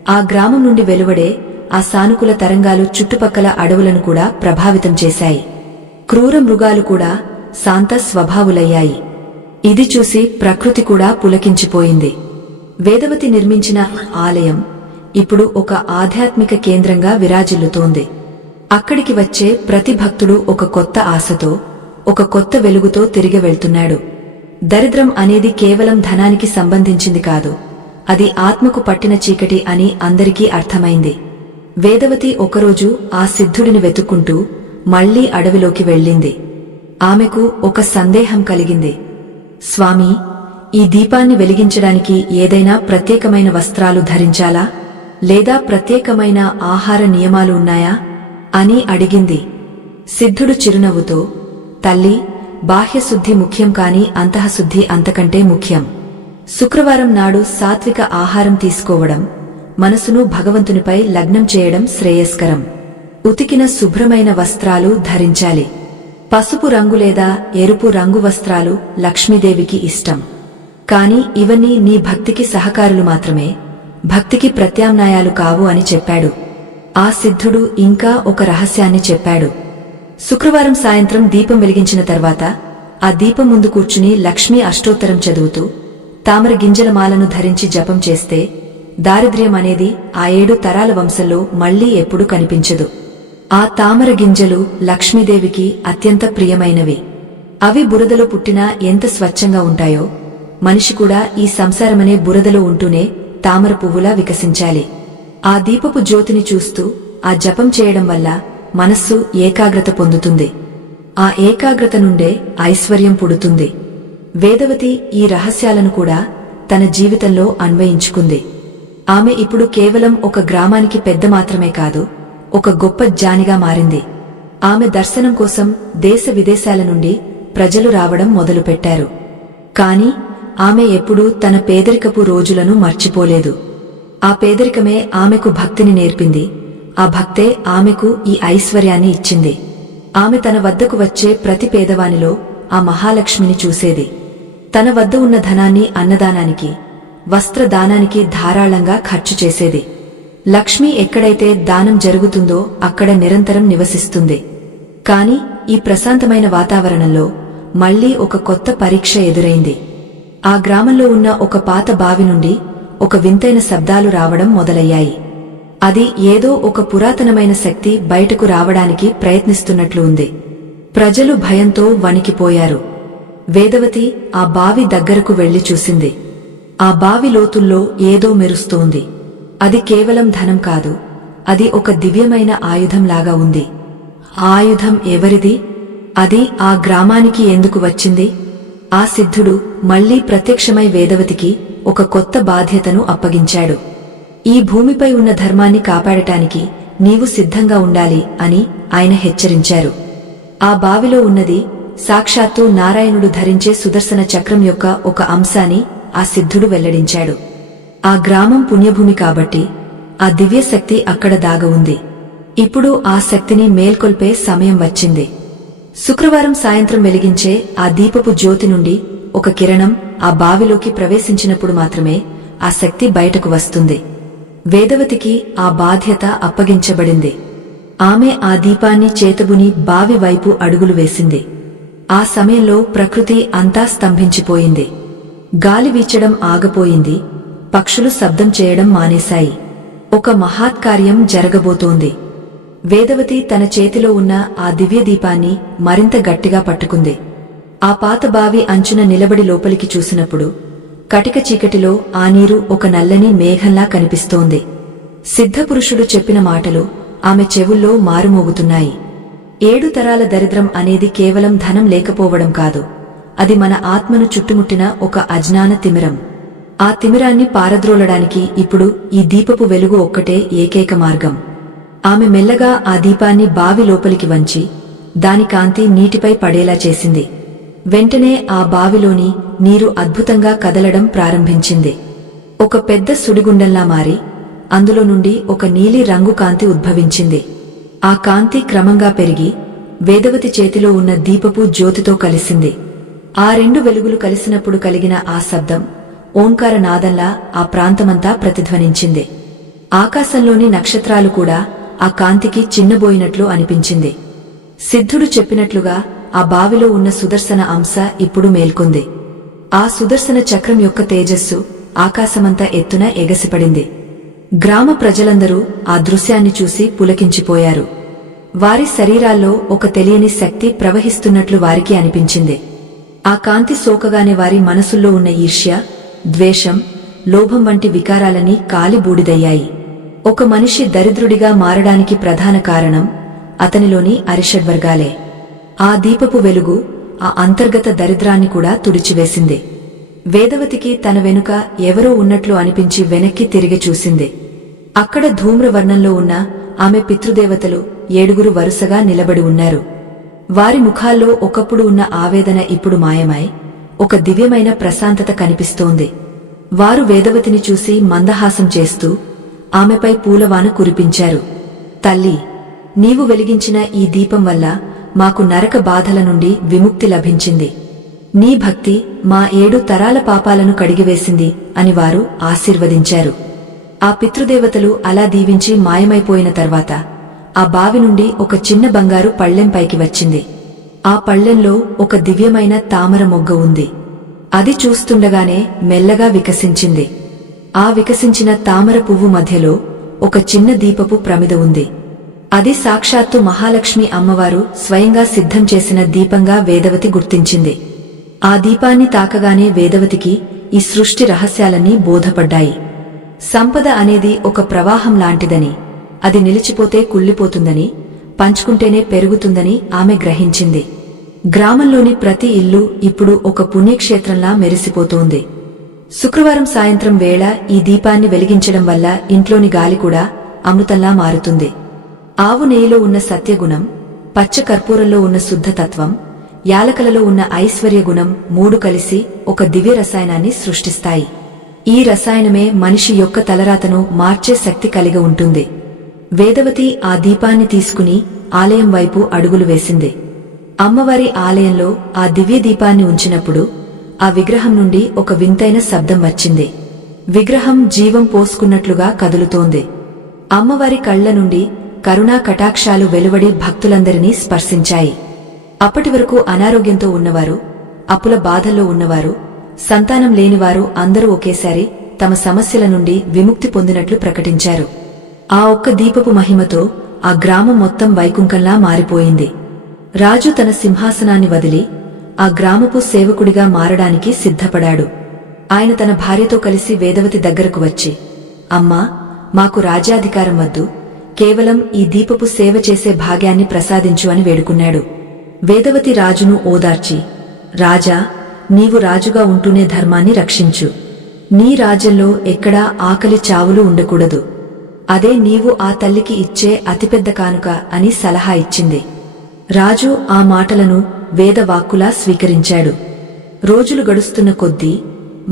ఆ గ్రామం నుండి వెలువడే ఆ సానుకూల తరంగాలు చుట్టుపక్కల అడవులను కూడా ప్రభావితం చేశాయి. క్రూర మృగాలు కూడా శాంత స్వభావులయ్యాయి. ఇది చూసి ప్రకృతి కూడా పులకించిపోయింది. వేదవతి నిర్మించిన ఆలయం ఇప్పుడు ఒక ఆధ్యాత్మిక కేంద్రంగా విరాజిల్లుతోంది. అక్కడికి వచ్చే ప్రతి భక్తుడు ఒక కొత్త ఆశతో, ఒక కొత్త వెలుగుతో తిరిగి వెళ్తున్నాడు. దరిద్రం అనేది కేవలం ధనానికి సంబంధించింది కాదు, అది ఆత్మకు పట్టిన చీకటి అని అందరికీ అర్థమైంది. వేదవతి ఒకరోజు ఆ సిద్ధుడిని వెతుక్కుంటూ మళ్లీ అడవిలోకి వెళ్ళింది. ఆమెకు ఒక సందేహం కలిగింది. స్వామీ, ఈ దీపాన్ని వెలిగించడానికి ఏదైనా ప్రత్యేకమైన వస్త్రాలు ధరించాలా, లేదా ప్రత్యేకమైన ఆహార నియమాలు ఉన్నాయా అని అడిగింది. సిద్ధుడు చిరునవ్వుతో, తల్లి, బాహ్యశుద్ధి ముఖ్యం కాని అంతఃశుద్ధి అంతకంటే ముఖ్యం. శుక్రవారం నాడు సాత్విక ఆహారం తీసుకోవడం, మనసును భగవంతునిపై లగ్నం చేయడం శ్రేయస్కరం. ఉతికిన శుభ్రమైన వస్త్రాలు ధరించాలి. పసుపు రంగు లేదా ఎరుపు రంగు వస్త్రాలు లక్ష్మీదేవికి ఇష్టం. కాని ఇవన్నీ నీ భక్తికి సహకారులు మాత్రమే, భక్తికి ప్రత్యామ్నాయాలు కావు అని చెప్పాడు. ఆ సిద్ధుడు ఇంకా ఒక రహస్యాన్ని చెప్పాడు. శుక్రవారం సాయంత్రం దీపం వెలిగించిన తర్వాత ఆ దీపం ముందు కూర్చుని లక్ష్మీ అష్టోత్తరం చదువుతూ తామర గింజల మాలను ధరించి జపం చేస్తే దారిద్ర్యం అనేది ఆ 7 తరాల వంశంలో మళ్లీ ఎప్పుడూ కనిపించదు. ఆ తామర గింజలు లక్ష్మీదేవికి అత్యంత ప్రియమైనవి. అవి బురదలో పుట్టినా ఎంత స్వచ్ఛంగా ఉంటాయో, మనిషి కూడా ఈ సంసారమనే బురదలో ఉంటూనే తామర పువ్వులా వికసించాలి. ఆ దీపపు జ్యోతిని చూస్తూ ఆ జపం చేయడం వల్ల మనస్సు ఏకాగ్రత పొందుతుంది. ఆ ఏకాగ్రత నుండే ఐశ్వర్యం పుడుతుంది. వేదవతి ఈ రహస్యాలను కూడా తన జీవితంలో అన్వయించుకుంది. ఆమె ఇప్పుడు కేవలం ఒక గ్రామానికి పెద్ద మాత్రమే కాదు, ఒక గొప్ప జ్ఞానిగా మారింది. ఆమె దర్శనం కోసం దేశ విదేశాల నుండి ప్రజలు రావడం మొదలుపెట్టారు. కాని ఆమె ఎప్పుడూ తన పేదరికపు రోజులను మర్చిపోలేదు. ఆ పేదరికమే ఆమెకు భక్తిని నేర్పింది. ఆ భక్తే ఆమెకు ఈ ఐశ్వర్యాన్ని ఇచ్చింది. ఆమె తన వద్దకు వచ్చే ప్రతి పేదవానిలో ఆ మహాలక్ష్మిని చూసేది. తన వద్ద ఉన్న ధనాన్ని అన్నదానానికి, వస్త్రదానానికి ధారాళంగా ఖర్చు చేసేది. లక్ష్మి ఎక్కడైతే దానం జరుగుతుందో అక్కడ నిరంతరం నివసిస్తుంది. కాని ఈ ప్రశాంతమైన వాతావరణంలో మళ్లీ ఒక కొత్త పరీక్ష ఎదురైంది. ఆ గ్రామంలో ఉన్న ఒక పాత బావి నుండి ఒక వింతైన శబ్దాలు రావడం మొదలయ్యాయి. అది ఏదో ఒక పురాతనమైన శక్తి బయటకు రావడానికి ప్రయత్నిస్తున్నట్లు ఉంది. ప్రజలు భయంతో వణికిపోయారు. వేదవతి ఆ బావి దగ్గరకు వెళ్లి చూసింది. ఆ బావి లోతుల్లో ఏదో మెరుస్తోంది. అది కేవలం ధనం కాదు, అది ఒక దివ్యమైన ఆయుధంలాగా ఉంది. ఆ ఆయుధం ఎవరిది? అది ఆ గ్రామానికి ఎందుకు వచ్చింది? ఆ సిద్ధుడు మళ్లీ ప్రత్యక్షమై వేదవతికి ఒక కొత్త బాధ్యతను అప్పగించాడు. ఈ భూమిపై ఉన్న ధర్మాన్ని కాపాడటానికి నీవు సిద్ధంగా ఉండాలి అని ఆయన హెచ్చరించారు. ఆ బావిలో ఉన్నది సాక్షాత్తు నారాయణుడు ధరించే సుదర్శన చక్రం యొక్క ఒక అంశాన్ని ఆ సిద్ధుడు వెల్లడించాడు. ఆ గ్రామం పుణ్యభూమి కాబట్టి ఆ దివ్యశక్తి అక్కడ దాగ ఉంది. ఇప్పుడు ఆ శక్తిని మేల్కొల్పే సమయం వచ్చింది. శుక్రవారం సాయంత్రం వెలిగించే ఆ దీపపు జ్యోతి నుండి ఒక కిరణం ఆ బావిలోకి ప్రవేశించినప్పుడు మాత్రమే ఆ శక్తి బయటకు వస్తుంది. వేదవతికి ఆ బాధ్యత అప్పగించబడింది. ఆమె ఆ దీపాన్ని చేతబుని బావి వైపు అడుగులు వేసింది. ఆ సమయంలో ప్రకృతి అంతా స్తంభించిపోయింది. గాలి వీచడం ఆగపోయింది. పక్షులు శబ్దం చేయడం మానేశాయి. ఒక మహాత్కార్యం జరగబోతోంది. వేదవతి తన చేతిలో ఉన్న ఆ దివ్యదీపాన్ని మరింత గట్టిగా పట్టుకుంది. ఆ పాత బావి అంచున నిలబడి లోపలికి చూసినప్పుడు కటిక చీకటిలో ఆ నీరు ఒక నల్లని మేఘంలా కనిపిస్తోంది. సిద్ధపురుషుడు చెప్పిన మాటలు ఆమె చెవుల్లో మారుమోగుతున్నాయి. 7 తరాల దరిద్రం అనేది కేవలం ధనం లేకపోవడం కాదు, అది మన ఆత్మను చుట్టుముట్టిన ఒక అజ్ఞాన తిమిరం. ఆ తిమిరాన్ని పారద్రోలడానికి ఇప్పుడు ఈ దీపపు వెలుగు ఒక్కటే ఏకైక మార్గం. ఆమె మెల్లగా ఆ దీపాన్ని బావి లోపలికి వంచి దాని కాంతి నీటిపై పడేలా చేసింది. వెంటనే ఆ బావిలోని నీరు అద్భుతంగా కదలడం ప్రారంభించింది. ఒక పెద్ద సుడిగుండంలా మారి అందులో నుండి ఒక నీలి రంగు కాంతి ఉద్భవించింది. ఆ కాంతి క్రమంగా పెరిగి వేదవతి చేతిలో ఉన్న దీపపు జ్యోతితో కలిసింది. ఆ 2 వెలుగులు కలిసినప్పుడు కలిగిన ఆ శబ్దం ఓంకార నాదంలా ఆ ప్రాంతమంతా ప్రతిధ్వనించింది. ఆకాశంలోని నక్షత్రాలు కూడా ఆ కాంతికి చిన్నబోయినట్లు అనిపించింది. సిద్ధుడు చెప్పినట్లుగా ఆ బావిలో ఉన్న సుదర్శన అంశ ఇప్పుడు మేల్కొంది. ఆ సుదర్శన చక్రం యొక్క తేజస్సు ఆకాశమంతా ఎత్తున ఎగసిపడింది. గ్రామ ప్రజలందరూ ఆ దృశ్యాన్ని చూసి పులకించిపోయారు. వారి శరీరాల్లో ఒక తెలియని శక్తి ప్రవహిస్తున్నట్లు వారికి అనిపించింది. ఆ కాంతి సోకగానే వారి మనసుల్లో ఉన్న ఈర్ష్య, ద్వేషం, లోభం వంటి వికారాలన్నీ కాలి బూడిదయ్యాయి. ఒక మనిషి దరిద్రుడిగా మారడానికి ప్రధాన కారణం అతనిలోని అరిషడ్వర్గాలే. ఆ దీపపు వెలుగు ఆ అంతర్గత దరిద్రాన్ని కూడా తుడిచివేసింది. వేదవతికి తన వెనుక ఎవరో ఉన్నట్లు అనిపించి వెనక్కి తిరిగి చూసింది. అక్కడ ధూమ్రవర్ణంలో ఉన్న ఆమె పితృదేవతలు 7 వరుసగా నిలబడి ఉన్నారు. వారి ముఖాల్లో ఒకప్పుడు ఉన్న ఆవేదన ఇప్పుడు మాయమై ఒక దివ్యమైన ప్రశాంతత కనిపిస్తోంది. వారు వేదవతిని చూసి మందహాసం చేస్తూ ఆమెపై పూలవాన కురిపించారు. తల్లి, నీవు వెలిగించిన ఈ దీపం వల్ల మాకు నరక బాధల నుండి విముక్తి లభించింది. నీ భక్తి మా 7 తరాల పాపాలను కడిగివేసింది అని వారు ఆశీర్వదించారు. ఆ పితృదేవతలు అలా దీవించి మాయమైపోయిన తర్వాత ఆ బావి నుండి ఒక చిన్న బంగారు పళ్ళెం పైకి వచ్చింది. ఆ పళ్ళెంలో ఒక దివ్యమైన తామర మొగ్గ ఉంది. అది చూస్తుండగానే మెల్లగా వికసించింది. ఆ వికసించిన తామర పువ్వు మధ్యలో ఒక చిన్న దీపపు ప్రమిద ఉంది. అది సాక్షాత్తు మహాలక్ష్మి అమ్మవారు స్వయంగా సిద్ధం చేసిన దీపంగా వేదవతి గుర్తించింది. ఆ దీపాన్ని తాకగానే వేదవతికి ఈ సృష్టి రహస్యాలన్నీ బోధపడ్డాయి. సంపద అనేది ఒక ప్రవాహం లాంటిదని, అది నిలిచిపోతే కుళ్ళిపోతుందని, పంచుకుంటేనే పెరుగుతుందని ఆమె గ్రహించింది. గ్రామంలోని ప్రతి ఇల్లు ఇప్పుడు ఒక పుణ్యక్షేత్రంలా మెరిసిపోతోంది. శుక్రవారం సాయంత్రం వేళ ఈ దీపాన్ని వెలిగించడం వల్ల ఇంట్లోని గాలి కూడా అమృతంలా మారుతుంది. ఆవు నెయ్యిలో ఉన్న సత్యగుణం, పచ్చ కర్పూరంలో ఉన్న శుద్ధతత్వం, యాలకలలో ఉన్న ఐశ్వర్య గుణం 3 కలిసి ఒక దివ్య రసాయనాన్ని సృష్టిస్తాయి. ఈ రసాయనమే మనిషి యొక్క తలరాతను మార్చే శక్తి కలిగి ఉంటుంది. వేదవతి ఆ దీపాన్ని తీసుకుని ఆలయం వైపు అడుగులు వేసింది. అమ్మవారి ఆలయంలో ఆ దివ్య దీపాన్ని ఉంచినప్పుడు ఆ విగ్రహం నుండి ఒక వింతైన శబ్దం వచ్చింది. విగ్రహం జీవం పోసుకున్నట్లుగా కదులుతోంది. అమ్మవారి కళ్ల నుండి కరుణా కటాక్షాలు వెలువడి భక్తులందరినీ స్పర్శించాయి. అప్పటివరకు అనారోగ్యంతో ఉన్నవారు, అప్పుల బాధల్లో ఉన్నవారు, సంతానం లేనివారు అందరూ ఒకేసారి తమ సమస్యల నుండి విముక్తి పొందినట్లు ప్రకటించారు. ఆ ఒక్క దీపపు మహిమతో ఆ గ్రామం మొత్తం వైకుంఠంలా మారిపోయింది. రాజు తన సింహాసనాన్ని వదిలి ఆ గ్రామపు సేవకుడిగా మారడానికి సిద్ధపడాడు. ఆయన తన భార్యతో కలిసి వేదవతి దగ్గరకు వచ్చి, అమ్మా, మాకు రాజ్యాధికారం వద్దు, కేవలం ఈ దీపపు సేవ చేసే భాగ్యాన్ని ప్రసాదించు అని వేడుకున్నాడు. వేదవతి రాజును ఓదార్చి, రాజా, నీవు రాజుగా ఉంటూనే ధర్మాన్ని రక్షించు. నీ రాజ్యంలో ఎక్కడా ఆకలి చావులు ఉండకూడదు. అదే నీవు ఆ తల్లికి ఇచ్చే అతిపెద్ద కానుక అని సలహా ఇచ్చింది. రాజు ఆ మాటలను వేదవాక్కులా స్వీకరించాడు. రోజులు గడుస్తున్న కొద్దీ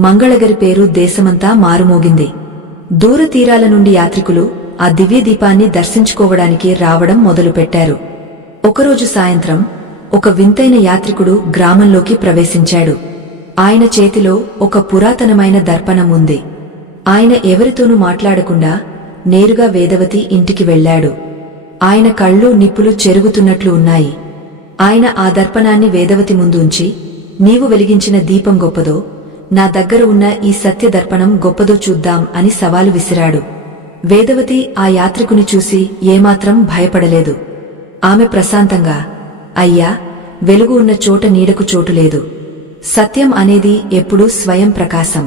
మంగళగిరి పేరు దేశమంతా మారుమోగింది. దూరతీరాల నుండి యాత్రికులు ఆ దివ్య దీపాన్ని దర్శించుకోవడానికి రావడం మొదలుపెట్టారు. ఒకరోజు సాయంత్రం ఒక వింతైన యాత్రికుడు గ్రామంలోకి ప్రవేశించాడు. ఆయన చేతిలో ఒక పురాతనమైన దర్పణం ఉంది. ఆయన ఎవరితోనూ మాట్లాడకుండా నేరుగా వేదవతి ఇంటికి వెళ్లాడు. ఆయన కళ్ళు నిప్పులు చెరుగుతున్నట్లు ఉన్నాయి. ఆయన ఆ దర్పణాన్ని వేదవతి ముందు ఉంచి, నీవు వెలిగించిన దీపం గొప్పదో, నా దగ్గర ఉన్న ఈ సత్య దర్పణం గొప్పదో చూద్దాం అని సవాలు విసిరాడు. వేదవతి ఆ యాత్రికుని చూసి ఏమాత్రం భయపడలేదు. ఆమె ప్రశాంతంగా, అయ్యా, వెలుగు ఉన్న చోట నీడకు చోటులేదు. సత్యం అనేది ఎప్పుడూ స్వయం ప్రకాశం.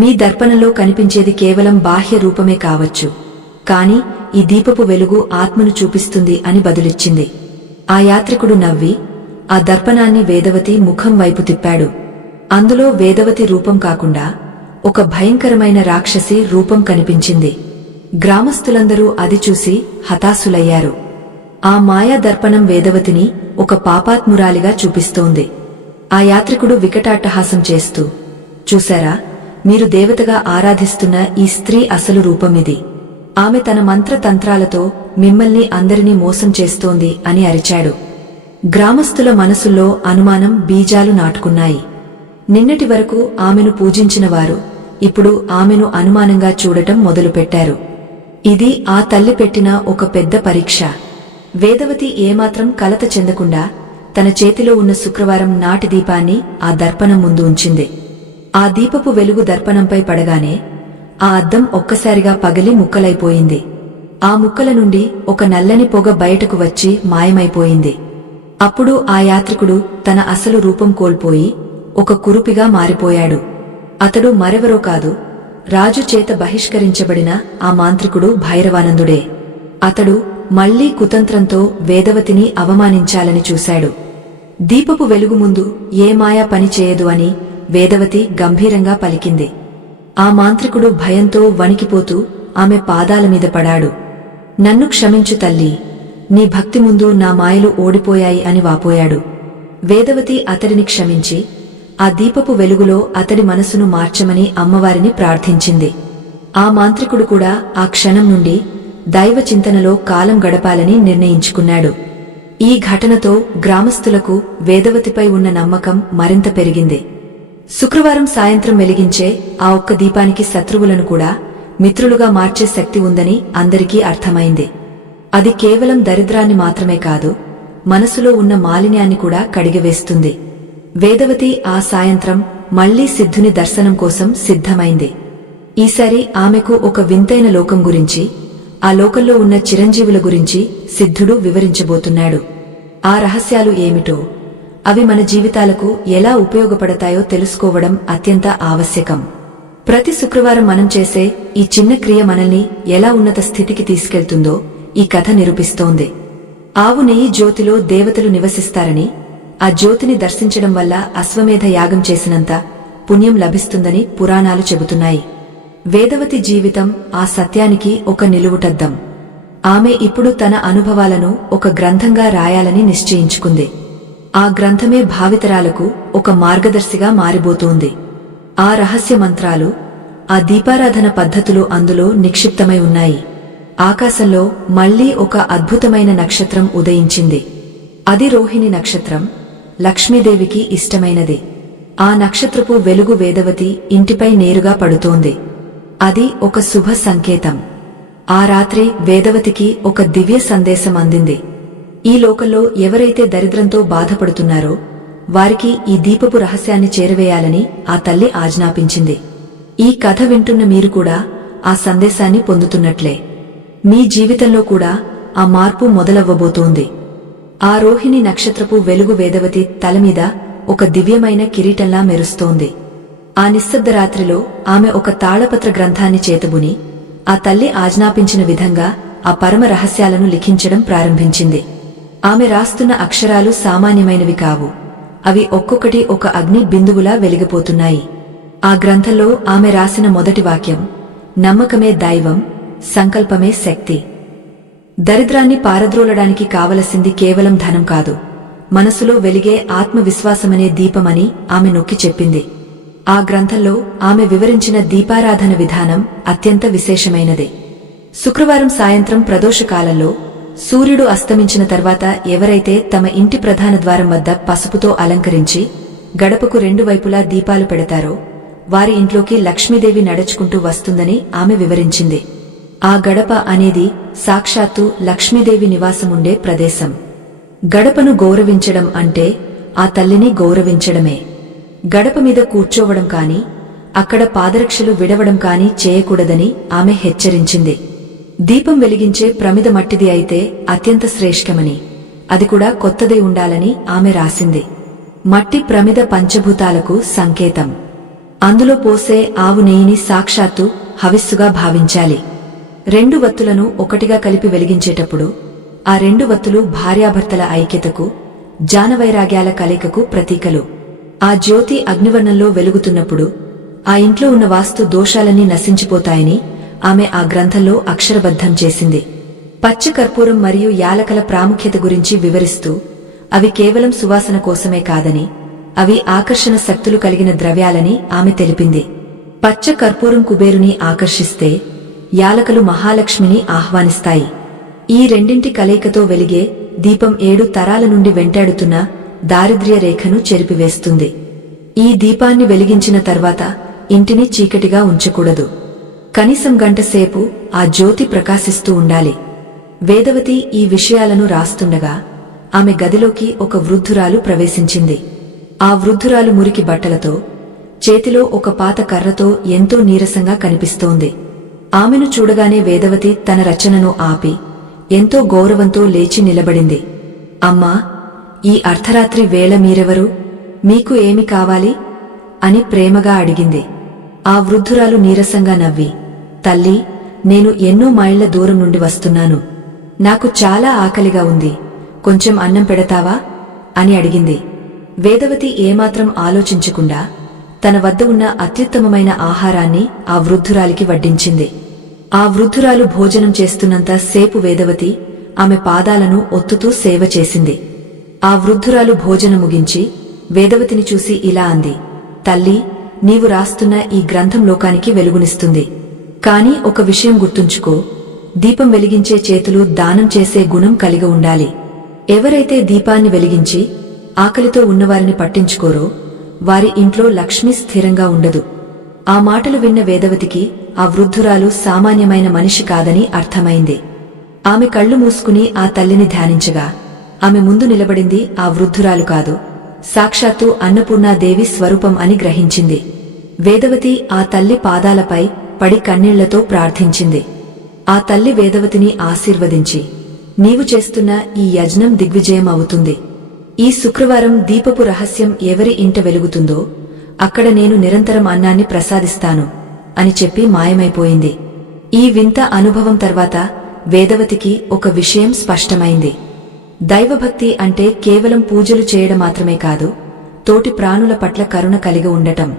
మీ దర్పణంలో కనిపించేది కేవలం బాహ్య రూపమే కావచ్చు, కాని ఈ దీపపు వెలుగు ఆత్మను చూపిస్తుంది అని బదులిచ్చింది. ఆ యాత్రికుడు నవ్వి ఆ దర్పణాన్ని వేదవతి ముఖం వైపు తిప్పాడు. అందులో వేదవతి రూపం కాకుండా ఒక భయంకరమైన రాక్షసి రూపం కనిపించింది. గ్రామస్తులందరూ అది చూసి హతాశులయ్యారు. ఆ మాయా దర్పణం వేదవతిని ఒక పాపాత్మురాలిగా చూపిస్తోంది. ఆ యాత్రికుడు వికటాట్టహాసం చేస్తూ, చూశారా, మీరు దేవతగా ఆరాధిస్తున్న ఈ స్త్రీ అసలు రూపమిది. ఆమె తన మంత్రతంత్రాలతో మిమ్మల్ని అందరినీ మోసం చేస్తోంది అని అరిచాడు. గ్రామస్తుల మనసుల్లో అనుమానం బీజాలు నాటుకున్నాయి. నిన్నటి వరకు ఆమెను పూజించిన వారు ఇప్పుడు ఆమెను అనుమానంగా చూడటం మొదలుపెట్టారు. ఇది ఆ తల్లి పెట్టిన ఒక పెద్ద పరీక్ష. వేదవతి ఏమాత్రం కలత చెందకుండా తన చేతిలో ఉన్న శుక్రవారం నాటి దీపాన్ని ఆ దర్పణం ముందు ఉంచింది. ఆ దీపపు వెలుగు దర్పణంపై పడగానే ఆ అద్దం ఒక్కసారిగా పగిలి ముక్కలైపోయింది. ఆ ముక్కల నుండి ఒక నల్లని పొగ బయటకు వచ్చి మాయమైపోయింది. అప్పుడు ఆ యాత్రికుడు తన అసలు రూపం కోల్పోయి ఒక కురుపిగా మారిపోయాడు. అతడు మరెవరో కాదు, రాజు చేత బహిష్కరించబడిన ఆ మాంత్రికుడు భైరవానందుడే. అతడు మళ్లీ కుతంత్రంతో వేదవతిని అవమానించాలని చూశాడు. దీపపు వెలుగు ముందు ఏ మాయా పని చేయదు అని వేదవతి గంభీరంగా పలికింది. ఆ మాంత్రికుడు భయంతో వణికిపోతూ ఆమె పాదాల మీద పడాడు. నన్ను క్షమించు తల్లీ, నీ భక్తి ముందు నా మాయలు ఓడిపోయాయి అని వాపోయాడు. వేదవతి అతడిని క్షమించి ఆ దీపపు వెలుగులో అతడి మనసును మార్చమని అమ్మవారిని ప్రార్థించింది. ఆ మాంత్రికుడు కూడా ఆ క్షణం నుండి దైవ చింతనలో కాలం గడపాలని నిర్ణయించుకున్నాడు. ఈ ఘటనతో గ్రామస్తులకు వేదవతిపై ఉన్న నమ్మకం మరింత పెరిగింది. శుక్రవారం సాయంత్రం వెలిగించే ఆ ఒక్క దీపానికి శత్రువులను కూడా మిత్రులుగా మార్చే శక్తి ఉందని అందరికీ అర్థమైంది. అది కేవలం దరిద్రాన్ని మాత్రమే కాదు, మనసులో ఉన్న మాలిన్యాన్ని కూడా కడిగివేస్తుంది. వేదవతి ఆ సాయంత్రం మళ్లీ సిద్ధుని దర్శనం కోసం సిద్ధమైంది. ఈసారి ఆమెకు ఒక వింతైన లోకం గురించి, ఆ లోకంలో ఉన్న చిరంజీవుల గురించి సిద్ధుడు వివరించబోతున్నాడు. ఆ రహస్యాలు ఏమిటో, అవి మన జీవితాలకు ఎలా ఉపయోగపడతాయో తెలుసుకోవడం అత్యంత ఆవశ్యకం. ప్రతి శుక్రవారం మనం చేసే ఈ చిన్న క్రియ మనల్ని ఎలా ఉన్నత స్థితికి తీసుకెళ్తుందో ఈ కథ నిరూపిస్తోంది. ఆవు నెయ్యి జ్యోతిలో దేవతలు నివసిస్తారని, ఆ జ్యోతిని దర్శించడం వల్ల అశ్వమేధ యాగం చేసినంత పుణ్యం లభిస్తుందని పురాణాలు చెబుతున్నాయి. వేదవతి జీవితం ఆ సత్యానికి ఒక నిలువుటద్దం. ఆమె ఇప్పుడు తన అనుభవాలను ఒక గ్రంథంగా రాయాలని నిశ్చయించుకుంది. ఆ గ్రంథమే భావితరాలకు ఒక మార్గదర్శిగా మారిబోతోంది. ఆ రహస్య మంత్రాలు, ఆ దీపారాధన పద్ధతులు అందులో నిక్షిప్తమై ఉన్నాయి. ఆకాశంలో మళ్లీ ఒక అద్భుతమైన నక్షత్రం ఉదయించింది. అది రోహిణి నక్షత్రం, లక్ష్మీదేవికి ఇష్టమైనది. ఆ నక్షత్రపు వెలుగు వేదవతి ఇంటిపై నేరుగా పడుతోంది. అది ఒక శుభ సంకేతం. ఆ రాత్రి వేదవతికి ఒక దివ్య సందేశం అందింది. ఈ లోకంలో ఎవరైతే దరిద్రంతో బాధపడుతున్నారో వారికి ఈ దీపపు రహస్యాన్ని చేరవేయాలని ఆ తల్లి ఆజ్ఞాపించింది. ఈ కథ వింటున్న మీరు కూడా ఆ సందేశాన్ని పొందుతున్నట్లే. మీ జీవితంలో కూడా ఆ మార్పు మొదలవ్వబోతోంది. ఆ రోహిణి నక్షత్రపు వెలుగు వేదవతి తలమీద ఒక దివ్యమైన కిరీటంలా మెరుస్తోంది. ఆ నిశ్శబ్ద రాత్రిలో ఆమె ఒక తాళపత్ర గ్రంథాన్ని చేతబుని ఆ తల్లి ఆజ్ఞాపించిన విధంగా ఆ పరమ రహస్యాలను లిఖించడం ప్రారంభించింది. ఆమె రాస్తున్న అక్షరాలు సామాన్యమైనవి కావు. అవి ఒక్కొక్కటి ఒక అగ్ని బిందువులా వెలిగిపోతున్నాయి. ఆ గ్రంథంలో ఆమె రాసిన మొదటి వాక్యం, నమ్మకమే దైవం, సంకల్పమే శక్తి. దరిద్రాన్ని పారద్రోలడానికి కావలసింది కేవలం ధనం కాదు, మనసులో వెలిగే ఆత్మవిశ్వాసమనే దీపమని ఆమె నొక్కి చెప్పింది. ఆ గ్రంథంలో ఆమె వివరించిన దీపారాధన విధానం అత్యంత విశేషమైనది. శుక్రవారం సాయంత్రం ప్రదోషకాలంలో సూర్యుడు అస్తమించిన తర్వాత ఎవరైతే తమ ఇంటి ప్రధాన ద్వారం వద్ద పసుపుతో అలంకరించి గడపకు రెండు వైపులా దీపాలు పెడతారో వారి ఇంట్లోకి లక్ష్మీదేవి నడుచుకుంటూ వస్తుందని ఆమె వివరించింది. ఆ గడప అనేది సాక్షాత్తు లక్ష్మీదేవి నివాసముండే ప్రదేశం. గడపను గౌరవించడం అంటే ఆ తల్లిని గౌరవించడమే. గడప మీద కూర్చోవడం కాని, అక్కడ పాదరక్షలు విడవడం కాని చేయకూడదని ఆమె హెచ్చరించింది. దీపం వెలిగించే ప్రమిద మట్టిది అయితే అత్యంత శ్రేష్టమని, అది కూడా కొత్తదై ఉండాలని ఆమె రాసింది. మట్టి ప్రమిద పంచభూతాలకు సంకేతం. అందులో పోసే ఆవు నెయ్యిని సాక్షాత్తు హవిస్సుగా భావించాలి. రెండు వత్తులను ఒకటిగా కలిపి వెలిగించేటప్పుడు ఆ రెండు వత్తులు భార్యాభర్తల ఐక్యతకు, జానవైరాగ్యాల కలయికకు ప్రతీకలు. ఆ జ్యోతి అగ్నివర్ణంలో వెలుగుతున్నప్పుడు ఆ ఇంట్లో ఉన్న వాస్తు దోషాలన్నీ నశించిపోతాయని ఆమె ఆ గ్రంథంలో అక్షరబద్ధం చేసింది. పచ్చ కర్పూరం మరియు యాలకల ప్రాముఖ్యత గురించి వివరిస్తూ అవి కేవలం సువాసన కోసమే కాదని, అవి ఆకర్షణ శక్తులు కలిగిన ద్రవ్యాలని ఆమె తెలిపింది. పచ్చ కర్పూరం కుబేరుని ఆకర్షిస్తే, యాలకలు మహాలక్ష్మిని ఆహ్వానిస్తాయి. ఈ రెండింటి కలయికతో వెలిగే దీపం 7 తరాల నుండి వెంటాడుతున్న దారిద్ర్య రేఖను చెరిపివేస్తుంది. ఈ దీపాన్ని వెలిగించిన తర్వాత ఇంటిని చీకటిగా ఉంచకూడదు. కనీసం గంటసేపు ఆ జ్యోతి ప్రకాశిస్తూ ఉండాలి. వేదవతి ఈ విషయాలను రాస్తుండగా ఆమె గదిలోకి ఒక వృద్ధురాలు ప్రవేశించింది. ఆ వృద్ధురాలు మురికి బట్టలతో, చేతిలో ఒక పాత కర్రతో ఎంతో నీరసంగా కనిపిస్తోంది. ఆమెను చూడగానే వేదవతి తన రచనను ఆపి ఎంతో గౌరవంతో లేచి నిలబడింది. అమ్మా, ఈ అర్ధరాత్రి వేళ మీరెవరు? మీకు ఏమి కావాలి? అని ప్రేమగా అడిగింది. ఆ వృద్ధురాలు నీరసంగా నవ్వి, తల్లీ, నేను ఎన్నో మైళ్ల దూరం నుండి వస్తున్నాను. నాకు చాలా ఆకలిగా ఉంది. కొంచెం అన్నం పెడతావా? అని అడిగింది. వేదవతి ఏమాత్రం ఆలోచించకుండా తన వద్ద ఉన్న అత్యుత్తమమైన ఆహారాన్ని ఆ వృద్ధురాలికి వడ్డించింది. ఆ వృద్ధురాలు భోజనం చేస్తున్నంత సేపు వేదవతి ఆమె పాదాలను ఒత్తుతూ సేవ చేసింది. ఆ వృద్ధురాలు భోజనం ముగించి వేదవతిని చూసి ఇలా అంది, తల్లీ, నీవు రాస్తున్న ఈ గ్రంథం లోకానికి వెలుగునిస్తుంది. కాని ఒక విషయం గుర్తుంచుకో, దీపం వెలిగించే చేతులు దానం చేసే గుణం కలిగి ఉండాలి. ఎవరైతే దీపాన్ని వెలిగించి ఆకలితో ఉన్నవారిని పట్టించుకోరో వారి ఇంట్లో లక్ష్మి స్థిరంగా ఉండదు. ఆ మాటలు విన్న వేదవతికి ఆ వృద్ధురాలు సామాన్యమైన మనిషి కాదని అర్థమైంది. ఆమె కళ్లు మూసుకుని ఆ తల్లిని ధ్యానించగా ఆమె ముందు నిలబడింది ఆ వృద్ధురాలు కాదు, సాక్షాత్తు అన్నపూర్ణాదేవి స్వరూపం అని గ్రహించింది. వేదవతి ఆ తల్లి పాదాలపై పడి కన్నీళ్లతో ప్రార్థించింది. ఆ తల్లి వేదవతిని ఆశీర్వదించి, నీవు చేస్తున్న ఈ యజ్ఞం దిగ్విజయం అవుతుంది. ఈ శుక్రవారం దీపపు రహస్యం ఎవరి ఇంట వెలుగుతుందో అక్కడ నేను నిరంతరం అన్నాన్ని ప్రసాదిస్తాను అని చెప్పి మాయమైపోయింది. ఈ వింత అనుభవం తర్వాత వేదవతికి ఒక విషయం స్పష్టమైంది. దైవభక్తి అంటే కేవలం పూజలు చేయడం మాత్రమే కాదు, తోటి ప్రాణుల పట్ల కరుణ కలిగి ఉండటం.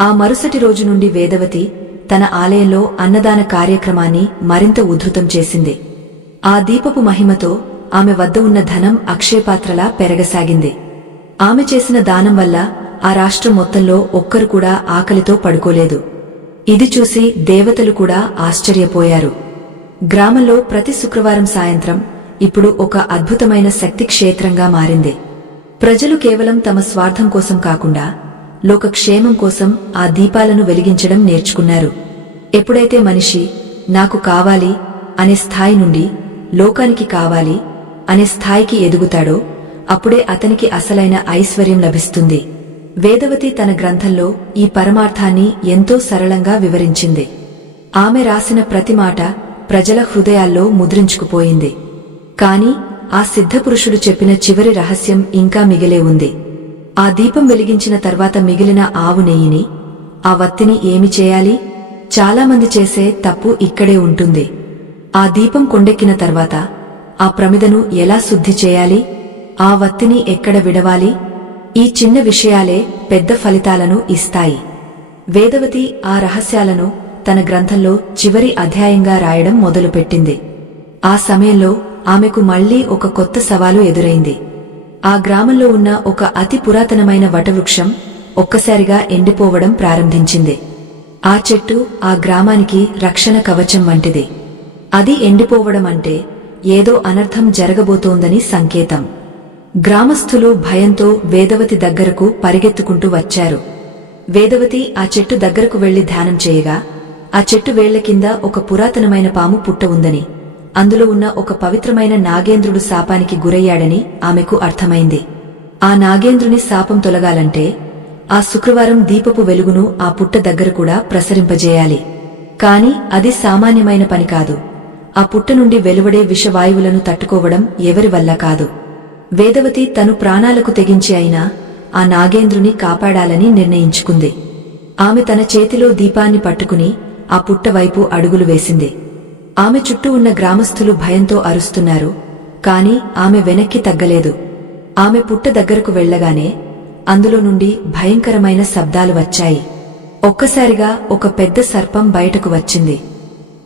ఆ మరుసటి రోజు నుండి వేదవతి తన ఆలయంలో అన్నదాన కార్యక్రమాన్ని మరింత ఉధృతం చేసింది. ఆ దీపపు మహిమతో ఆమె వద్ద ఉన్న ధనం అక్షయపాత్రలా పెరగసాగింది. ఆమె చేసిన దానం వల్ల ఆ రాష్ట్రం మొత్తంలో ఒక్కరు కూడా ఆకలితో పడుకోలేదు. ఇది చూసి దేవతలు కూడా ఆశ్చర్యపోయారు. గ్రామంలో ప్రతి శుక్రవారం సాయంత్రం ఇప్పుడు ఒక అద్భుతమైన శక్తి క్షేత్రంగా మారింది. ప్రజలు కేవలం తమ స్వార్థం కోసం కాకుండా లోకక్షేమం కోసం ఆ దీపాలను వెలిగించడం నేర్చుకున్నారు. ఎప్పుడైతే మనిషి నాకు కావాలి అనే స్థాయి నుండి లోకానికి కావాలి అనే స్థాయికి ఎదుగుతాడో అప్పుడే అతనికి అసలైన ఐశ్వర్యం లభిస్తుంది. వేదవతి తన గ్రంథంలో ఈ పరమార్థాన్ని ఎంతో సరళంగా వివరించింది. ఆమె రాసిన ప్రతి మాట ప్రజల హృదయాల్లో ముద్రించుకుపోయింది. కాని ఆ సిద్ధపురుషుడు చెప్పిన చివరి రహస్యం ఇంకా మిగిలే ఉంది. ఆ దీపం వెలిగించిన తర్వాత మిగిలిన ఆవు నెయ్యిని, ఆ వత్తిని ఏమి చేయాలి? చాలామంది చేసే తప్పు ఇక్కడే ఉంటుంది. ఆ దీపం కొండెక్కిన తర్వాత ఆ ప్రమిదను ఎలా శుద్ధి చేయాలి? ఆ వత్తిని ఎక్కడ విడవాలి? ఈ చిన్న విషయాలే పెద్ద ఫలితాలను ఇస్తాయి. వేదవతి ఆ రహస్యాలను తన గ్రంథంలో చివరి అధ్యాయంగా రాయడం మొదలుపెట్టింది. ఆ సమయంలో ఆమెకు మళ్లీ ఒక కొత్త సవాలు ఎదురైంది. ఆ గ్రామంలో ఉన్న ఒక అతి పురాతనమైన వటవృక్షం ఒక్కసారిగా ఎండిపోవడం ప్రారంభించింది. ఆ చెట్టు ఆ గ్రామానికి రక్షణ కవచం వంటిది. అది ఎండిపోవడం అంటే ఏదో అనర్థం జరగబోతోందని సంకేతం. గ్రామస్థులు భయంతో వేదవతి దగ్గరకు పరిగెత్తుకుంటూ వచ్చారు. వేదవతి ఆ చెట్టు దగ్గరకు వెళ్లి ధ్యానం చేయగా ఆ చెట్టు వేళ్ల కింద ఒక పురాతనమైన పాము పుట్ట ఉందని, అందులో ఉన్న ఒక పవిత్రమైన నాగేంద్రుడు శాపానికి గురయ్యాడని ఆమెకు అర్థమైంది. ఆ నాగేంద్రుని శాపం తొలగాలంటే ఆ శుక్రవారం దీపపు వెలుగును ఆ పుట్ట దగ్గర కూడా ప్రసరింపజేయాలి. కాని అది సామాన్యమైన పని కాదు. ఆ పుట్ట నుండి వెలువడే విషవాయువులను తట్టుకోవడం ఎవరి వల్ల కాదు. వేదవతి తను ప్రాణాలకు తెగించి అయినా ఆ నాగేంద్రుని కాపాడాలని నిర్ణయించుకుంది. ఆమె తన చేతిలో దీపాన్ని పట్టుకుని ఆ పుట్ట వైపు అడుగులు వేసింది. ఆమె చుట్టూ ఉన్న గ్రామస్థులు భయంతో అరుస్తున్నారు. కాని ఆమె వెనక్కి తగ్గలేదు. ఆమె పుట్ట దగ్గరకు వెళ్లగానే అందులో నుండి భయంకరమైన శబ్దాలు వచ్చాయి. ఒక్కసారిగా ఒక పెద్ద సర్పం బయటకు వచ్చింది.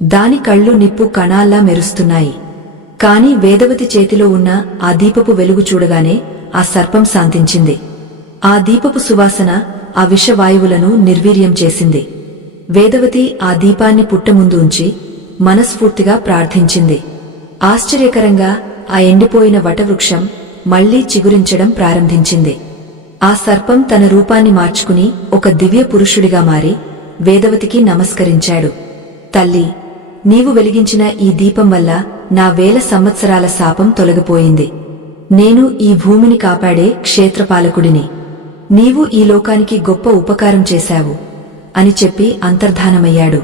దాని కళ్ళు నిప్పు కణాల్లా మెరుస్తున్నాయి. కాని వేదవతి చేతిలో ఉన్న ఆ దీపపు వెలుగు చూడగానే ఆ సర్పం శాంతించింది. ఆ దీపపు సువాసన ఆ విషవాయువులను నిర్వీర్యం చేసింది. వేదవతి ఆ దీపాన్ని పుట్ట ముందు ఉంచి మనస్ఫూర్తిగా ప్రార్థించింది. ఆశ్చర్యకరంగా ఆ ఎండిపోయిన వటవృక్షం మళ్లీ చిగురించడం ప్రారంభించింది. ఆ సర్పం తన రూపాన్ని మార్చుకుని ఒక దివ్య పురుషుడిగా మారి వేదవతికి నమస్కరించాడు. తల్లి, నీవు వెలిగించిన ఈ దీపం వల్ల నా 1000 సంవత్సరాల శాపం తొలగిపోయింది. నేను ఈ భూమిని కాపాడే క్షేత్రపాలకుడిని. నీవు ఈ లోకానికి గొప్ప ఉపకారం చేశావు అని చెప్పి అంతర్ధానమయ్యాడు.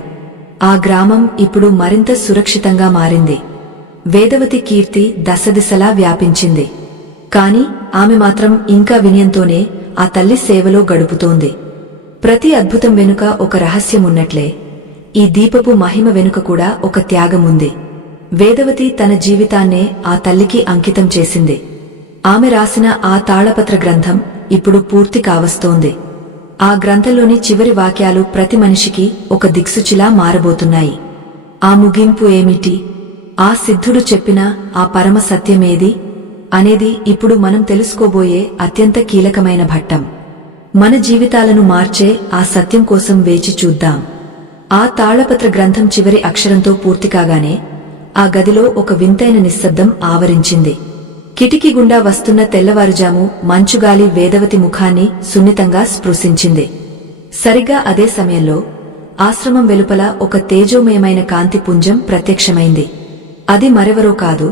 ఆ గ్రామం ఇప్పుడు మరింత సురక్షితంగా మారింది. వేదవతి కీర్తి దశదిశలా వ్యాపించింది. కాని ఆమె మాత్రం ఇంకా వినయంతోనే ఆ తల్లి సేవలో గడుపుతోంది. ప్రతి అద్భుతం వెనుక ఒక రహస్యమున్నట్లే ఈ దీపపు మహిమ వెనుక కూడా ఒక త్యాగముంది. వేదవతి తన జీవితాన్నే ఆ తల్లికి అంకితం చేసింది. ఆమె రాసిన ఆ తాళపత్ర గ్రంథం ఇప్పుడు పూర్తి కావస్తోంది. ఆ గ్రంథంలోని చివరి వాక్యాలు ప్రతి మనిషికి ఒక దిక్సూచిలా మారబోతున్నాయి. ఆ ముగింపు ఏమిటి? ఆ సిద్ధుడు చెప్పిన ఆ పరమ సత్యమేది అనేది ఇప్పుడు మనం తెలుసుకోబోయే అత్యంత కీలకమైన ఘట్టం. మన జీవితాలను మార్చే ఆ సత్యం కోసం వేచి చూద్దాం. ఆ తాళపత్ర గ్రంథం చివరి అక్షరంతో పూర్తి కాగానే ఆ గదిలో ఒక వింతైన నిశ్శబ్దం ఆవరించింది. కిటికీ గుండా వస్తున్న తెల్లవారుజాము మంచుగాలి వేదవతి ముఖాన్ని సున్నితంగా స్పృశించింది. సరిగ్గా అదే సమయంలో ఆశ్రమం వెలుపల ఒక తేజోమయమైన కాంతి పుంజం ప్రత్యక్షమైంది. అది మరెవరో కాదు,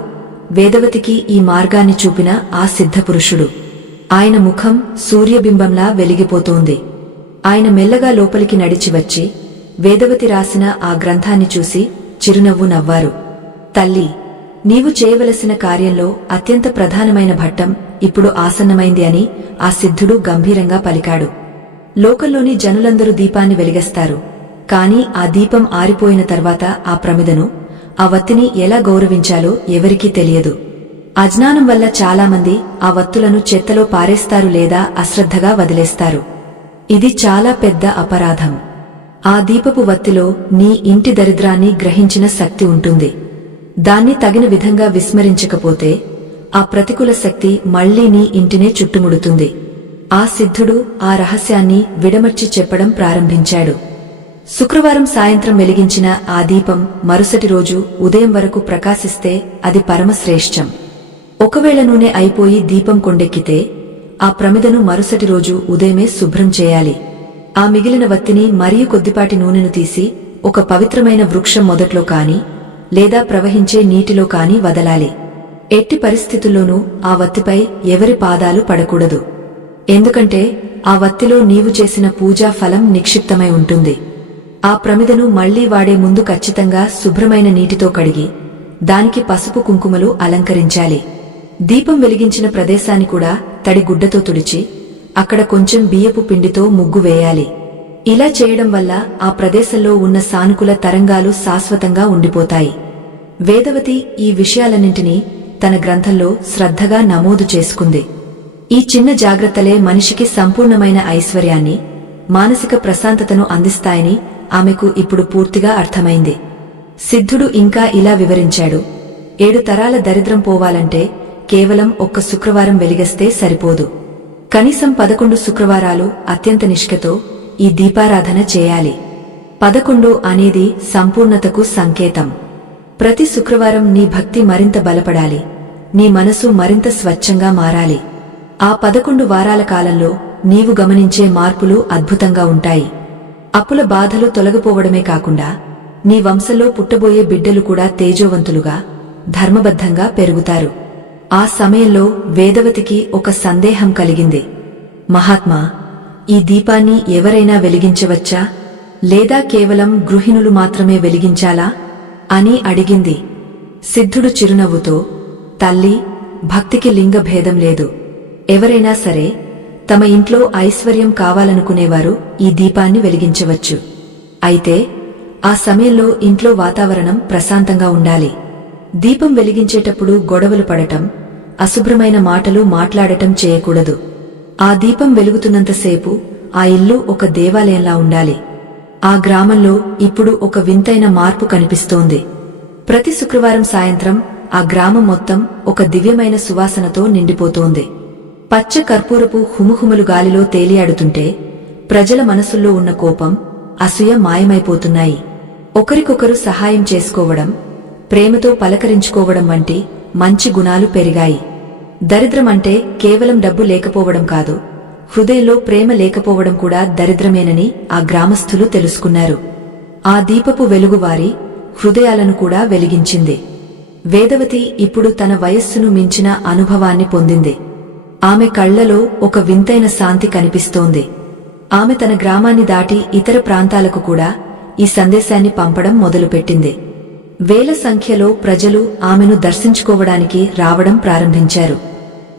వేదవతికి ఈ మార్గాన్ని చూపిన ఆ సిద్ధపురుషుడు. ఆయన ముఖం సూర్యబింబంలా వెలిగిపోతోంది. ఆయన మెల్లగా లోపలికి నడిచి వచ్చి వేదవతి రాసిన ఆ గ్రంథాన్ని చూసి చిరునవ్వు నవ్వారు. తల్లి, నీవు చేయవలసిన కార్యంలో అత్యంత ప్రధానమైన ఘట్టం ఇప్పుడు ఆసన్నమైంది అని ఆ సిద్ధుడు గంభీరంగా పలికాడు. లోకంలోని జనులందరూ దీపాన్ని వెలిగిస్తారు. కాని ఆ దీపం ఆరిపోయిన తర్వాత ఆ ప్రమిదను, ఆ వత్తిని ఎలా గౌరవించాలో ఎవరికీ తెలియదు. అజ్ఞానం వల్ల చాలామంది ఆ వత్తులను చెత్తలో పారేస్తారు లేదా అశ్రద్ధగా వదిలేస్తారు. ఇది చాలా పెద్ద అపరాధం. ఆ దీపపు వత్తిలో నీ ఇంటి దరిద్రాన్ని గ్రహించిన శక్తి ఉంటుంది. దాన్ని తగిన విధంగా విస్మరించకపోతే ఆ ప్రతికూల శక్తి మళ్లీ నీ ఇంటినే చుట్టుముడుతుంది. ఆ సిద్ధుడు ఆ రహస్యాన్ని విడమర్చి చెప్పడం ప్రారంభించాడు. శుక్రవారం సాయంత్రం వెలిగించిన ఆ దీపం మరుసటి రోజు ఉదయం వరకు ప్రకాశిస్తే అది పరమశ్రేష్టం. ఒకవేళ నూనె అయిపోయి దీపం కొండెక్కితే ఆ ప్రమిదను మరుసటి రోజు ఉదయమే శుభ్రం చేయాలి. ఆ మిగిలిన వత్తిని మరియు కొద్దిపాటి నూనెను తీసి ఒక పవిత్రమైన వృక్షం మొదట్లో కాని లేదా ప్రవహించే నీటిలో కాని వదలాలి. ఎట్టి పరిస్థితుల్లోనూ ఆ వత్తిపై ఎవరి పాదాలు పడకూడదు. ఎందుకంటే ఆ వత్తిలో నీవు చేసిన పూజా ఫలం నిక్షిప్తమై ఉంటుంది. ఆ ప్రమిదను మళ్లీ వాడే ముందు ఖచ్చితంగా శుభ్రమైన నీటితో కడిగి దానికి పసుపు కుంకుమలు అలంకరించాలి. దీపం వెలిగించిన ప్రదేశాన్ని కూడా తడి గుడ్డతో తుడిచి అక్కడ కొంచెం బియ్యపు పిండితో ముగ్గు వేయాలి. ఇలా చేయడం వల్ల ఆ ప్రదేశంలో ఉన్న సానుకూల తరంగాలు శాశ్వతంగా ఉండిపోతాయి. వేదవతి ఈ విషయాలన్నింటినీ తన గ్రంథంలో శ్రద్ధగా నమోదు చేసుకుంది. ఈ చిన్న జాగ్రత్తలే మనిషికి సంపూర్ణమైన ఐశ్వర్యాన్ని, మానసిక ప్రశాంతతను అందిస్తాయని ఆమెకు ఇప్పుడు పూర్తిగా అర్థమైంది. సిద్ధుడు ఇంకా ఇలా వివరించాడు. 7 తరాల దరిద్రం పోవాలంటే కేవలం ఒక్క శుక్రవారం వెలిగిస్తే సరిపోదు. కనీసం 11 శుక్రవారాలు అత్యంత నిష్ఠతో ఈ దీపారాధన చేయాలి. 11 అనేది సంపూర్ణతకు సంకేతం. ప్రతి శుక్రవారం నీ భక్తి మరింత బలపడాలి, నీ మనసు మరింత స్వచ్ఛంగా మారాలి. ఆ 11 వారాల కాలంలో నీవు గమనించే మార్పులు అద్భుతంగా ఉంటాయి. అప్పుల బాధలు తొలగిపోవడమే కాకుండా నీ వంశంలో పుట్టబోయే బిడ్డలు కూడా తేజోవంతులుగా, ధర్మబద్ధంగా పెరుగుతారు. ఆ సమయంలో వేదవతికి ఒక సందేహం కలిగింది. మహాత్మా, ఈ దీపాన్ని ఎవరైనా వెలిగించవచ్చా, లేదా కేవలం గృహిణులు మాత్రమే వెలిగించాలా అని అడిగింది. సిద్ధుడు చిరునవ్వుతో, తల్లి, భక్తికి లింగ భేదం లేదు. ఎవరైనా సరే తమ ఇంట్లో ఐశ్వర్యం కావాలనుకునేవారు ఈ దీపాన్ని వెలిగించవచ్చు. అయితే ఆ సమయంలో ఇంట్లో వాతావరణం ప్రశాంతంగా ఉండాలి. దీపం వెలిగించేటప్పుడు గొడవలు పడటం, అశుభ్రమైన మాటలు మాట్లాడటం చేయకూడదు. ఆ దీపం వెలుగుతున్నంతసేపు ఆ ఇల్లు ఒక దేవాలయంలా ఉండాలి. ఆ గ్రామంలో ఇప్పుడు ఒక వింతైన మార్పు కనిపిస్తోంది. ప్రతి శుక్రవారం సాయంత్రం ఆ గ్రామం మొత్తం ఒక దివ్యమైన సువాసనతో నిండిపోతోంది. పచ్చ కర్పూరపు హుముహుములు గాలిలో తేలియాడుతుంటే ప్రజల మనసుల్లో ఉన్న కోపం, అసూయ మాయమైపోతున్నాయి. ఒకరికొకరు సహాయం చేసుకోవడం, ప్రేమతో పలకరించుకోవడం వంటి మంచి గుణాలు పెరిగాయి. దరిద్రమంటే కేవలం డబ్బు లేకపోవడం కాదు, హృదయంలో ప్రేమ లేకపోవడం కూడా దరిద్రమేనని ఆ గ్రామస్థులు తెలుసుకున్నారు. ఆ దీపపు వెలుగు వారి హృదయాలను కూడా వెలిగించింది. వేదవతి ఇప్పుడు తన వయస్సును మించిన అనుభవాన్ని పొందింది. ఆమె కళ్లలో ఒక వింతైన శాంతి కనిపిస్తోంది. ఆమె తన గ్రామాన్ని దాటి ఇతర ప్రాంతాలకు కూడా ఈ సందేశాన్ని పంపడం మొదలుపెట్టింది. వేల సంఖ్యలో ప్రజలు ఆమెను దర్శించుకోవడానికి రావడం ప్రారంభించారు.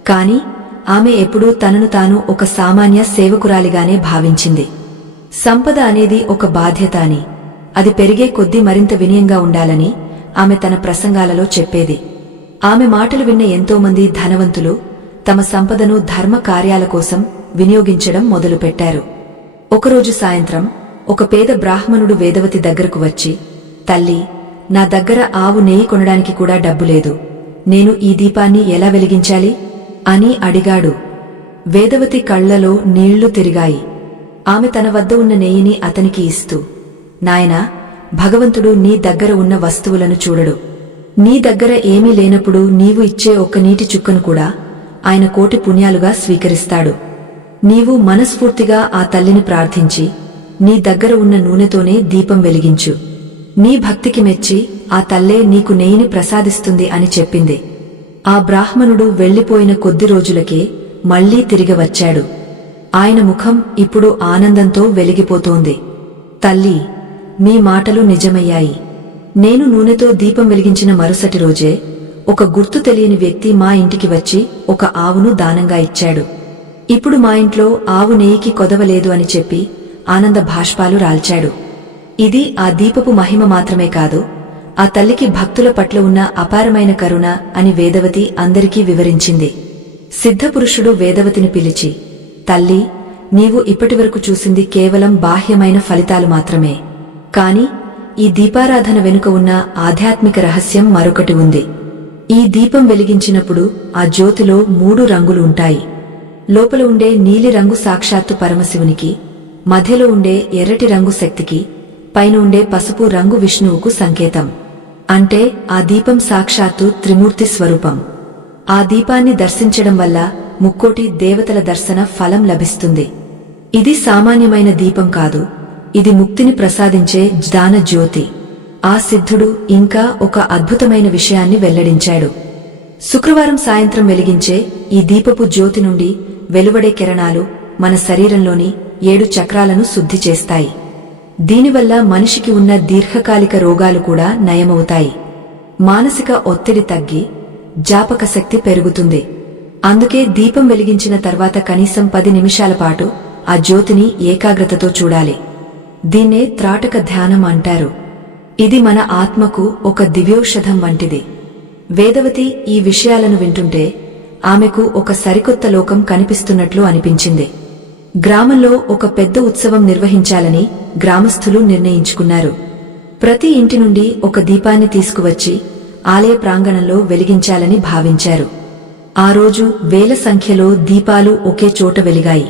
కాని ఆమె ఎప్పుడూ తనను తాను ఒక సామాన్య సేవకురాలిగానే భావించింది. సంపద అనేది ఒక బాధ్యత అని, అది పెరిగే కొద్దీ మరింత వినయంగా ఉండాలని ఆమె తన ప్రసంగాలలో చెప్పేది. ఆమె మాటలు విన్న ఎంతోమంది ధనవంతులు తమ సంపదను ధర్మ కార్యాల కోసం వినియోగించడం మొదలుపెట్టారు. ఒకరోజు సాయంత్రం ఒక పేద బ్రాహ్మణుడు వేదవతి దగ్గరకు వచ్చి, తల్లి, నా దగ్గర ఆవు నెయ్యి కొనడానికి కూడా డబ్బు లేదు. నేను ఈ దీపాన్ని ఎలా వెలిగించాలి అని అడిగాడు. వేదవతి కళ్లలో నీళ్లు తిరిగాయి. ఆమె తన వద్ద ఉన్న నెయ్యిని అతనికి ఇస్తూ, నాయనా, భగవంతుడు నీ దగ్గర ఉన్న వస్తువులను చూడడు. నీ దగ్గర ఏమీ లేనప్పుడు నీవు ఇచ్చే ఒక్క నీటి చుక్కను కూడా ఆయన కోటి పుణ్యాలుగా స్వీకరిస్తాడు. నీవు మనస్ఫూర్తిగా ఆ తల్లిని ప్రార్థించి నీ దగ్గర ఉన్న నూనెతోనే దీపం వెలిగించు. నీ భక్తికి మెచ్చి ఆ తల్లే నీకు నెయ్యిని ప్రసాదిస్తుంది అని చెప్పింది. ఆ బ్రాహ్మణుడు వెళ్లిపోయిన కొద్ది రోజులకే మళ్లీ తిరిగి వచ్చాడు. ఆయన ముఖం ఇప్పుడు ఆనందంతో వెలిగిపోతోంది. తల్లి, మీ మాటలు నిజమయ్యాయి. నేను నూనెతో దీపం వెలిగించిన మరుసటి రోజే ఒక గుర్తు తెలియని వ్యక్తి మా ఇంటికి వచ్చి ఒక ఆవును దానంగా ఇచ్చాడు. ఇప్పుడు మా ఇంట్లో ఆవు నెయ్యికి కొదవలేదు అని చెప్పి ఆనంద భాష్పాలు రాల్చాడు. ఇది ఆ దీపపు మహిమ మాత్రమే కాదు, ఆ తల్లికి భక్తుల పట్ల ఉన్న అపారమైన కరుణ అని వేదవతి అందరికీ వివరించింది. సిద్ధపురుషుడు వేదవతిని పిలిచి, తల్లి, నీవు ఇప్పటివరకు చూసింది కేవలం బాహ్యమైన ఫలితాలు మాత్రమే. కాని ఈ దీపారాధన వెనుక ఉన్న ఆధ్యాత్మిక రహస్యం మరొకటి ఉంది. ఈ దీపం వెలిగించినప్పుడు ఆ జ్యోతిలో 3 రంగులు ఉంటాయి. లోపల ఉండే నీలి రంగు సాక్షాత్తు పరమశివునికి, మధ్యలో ఉండే ఎర్రటి రంగు శక్తికి, పైన ఉండే పసుపు రంగు విష్ణువుకు సంకేతం. అంటే ఆ దీపం సాక్షాత్తు త్రిమూర్తి స్వరూపం. ఆ దీపాన్ని దర్శించడం వల్ల ముక్కోటి దేవతల దర్శన ఫలం లభిస్తుంది. ఇది సామాన్యమైన దీపం కాదు, ఇది ముక్తిని ప్రసాదించే జ్ఞాన జ్యోతి. ఆ సిద్ధుడు ఇంకా ఒక అద్భుతమైన విషయాన్ని వెల్లడించాడు. శుక్రవారం సాయంత్రం వెలిగించే ఈ దీపపు జ్యోతి నుండి వెలువడే కిరణాలు మన శరీరంలోని 7 చక్రాలను శుద్ధి చేస్తాయి. దీనివల్ల మనిషికి ఉన్న దీర్ఘకాలిక రోగాలు కూడా నయమవుతాయి. మానసిక ఒత్తిడి తగ్గి జ్ఞాపకశక్తి పెరుగుతుంది. అందుకే దీపం వెలిగించిన తర్వాత కనీసం 10 నిమిషాల పాటు ఆ జ్యోతిని ఏకాగ్రతతో చూడాలి. దీన్నే త్రాటక ధ్యానం అంటారు. ఇది మన ఆత్మకు ఒక దివ్యౌషధం వంటిది. వేదవతి ఈ విషయాలను వింటుంటే ఆమెకు ఒక సరికొత్త లోకం కనిపిస్తున్నట్లు అనిపించింది. గ్రామంలో ఒక పెద్ద ఉత్సవం నిర్వహించాలని గ్రామస్థులు నిర్ణయించుకున్నారు. ప్రతి ఇంటి నుండి ఒక దీపాన్ని తీసుకువచ్చి ఆలయ ప్రాంగణంలో వెలిగించాలని భావించారు. ఆ రోజు వేల సంఖ్యలో దీపాలు ఒకే చోట వెలిగాయి.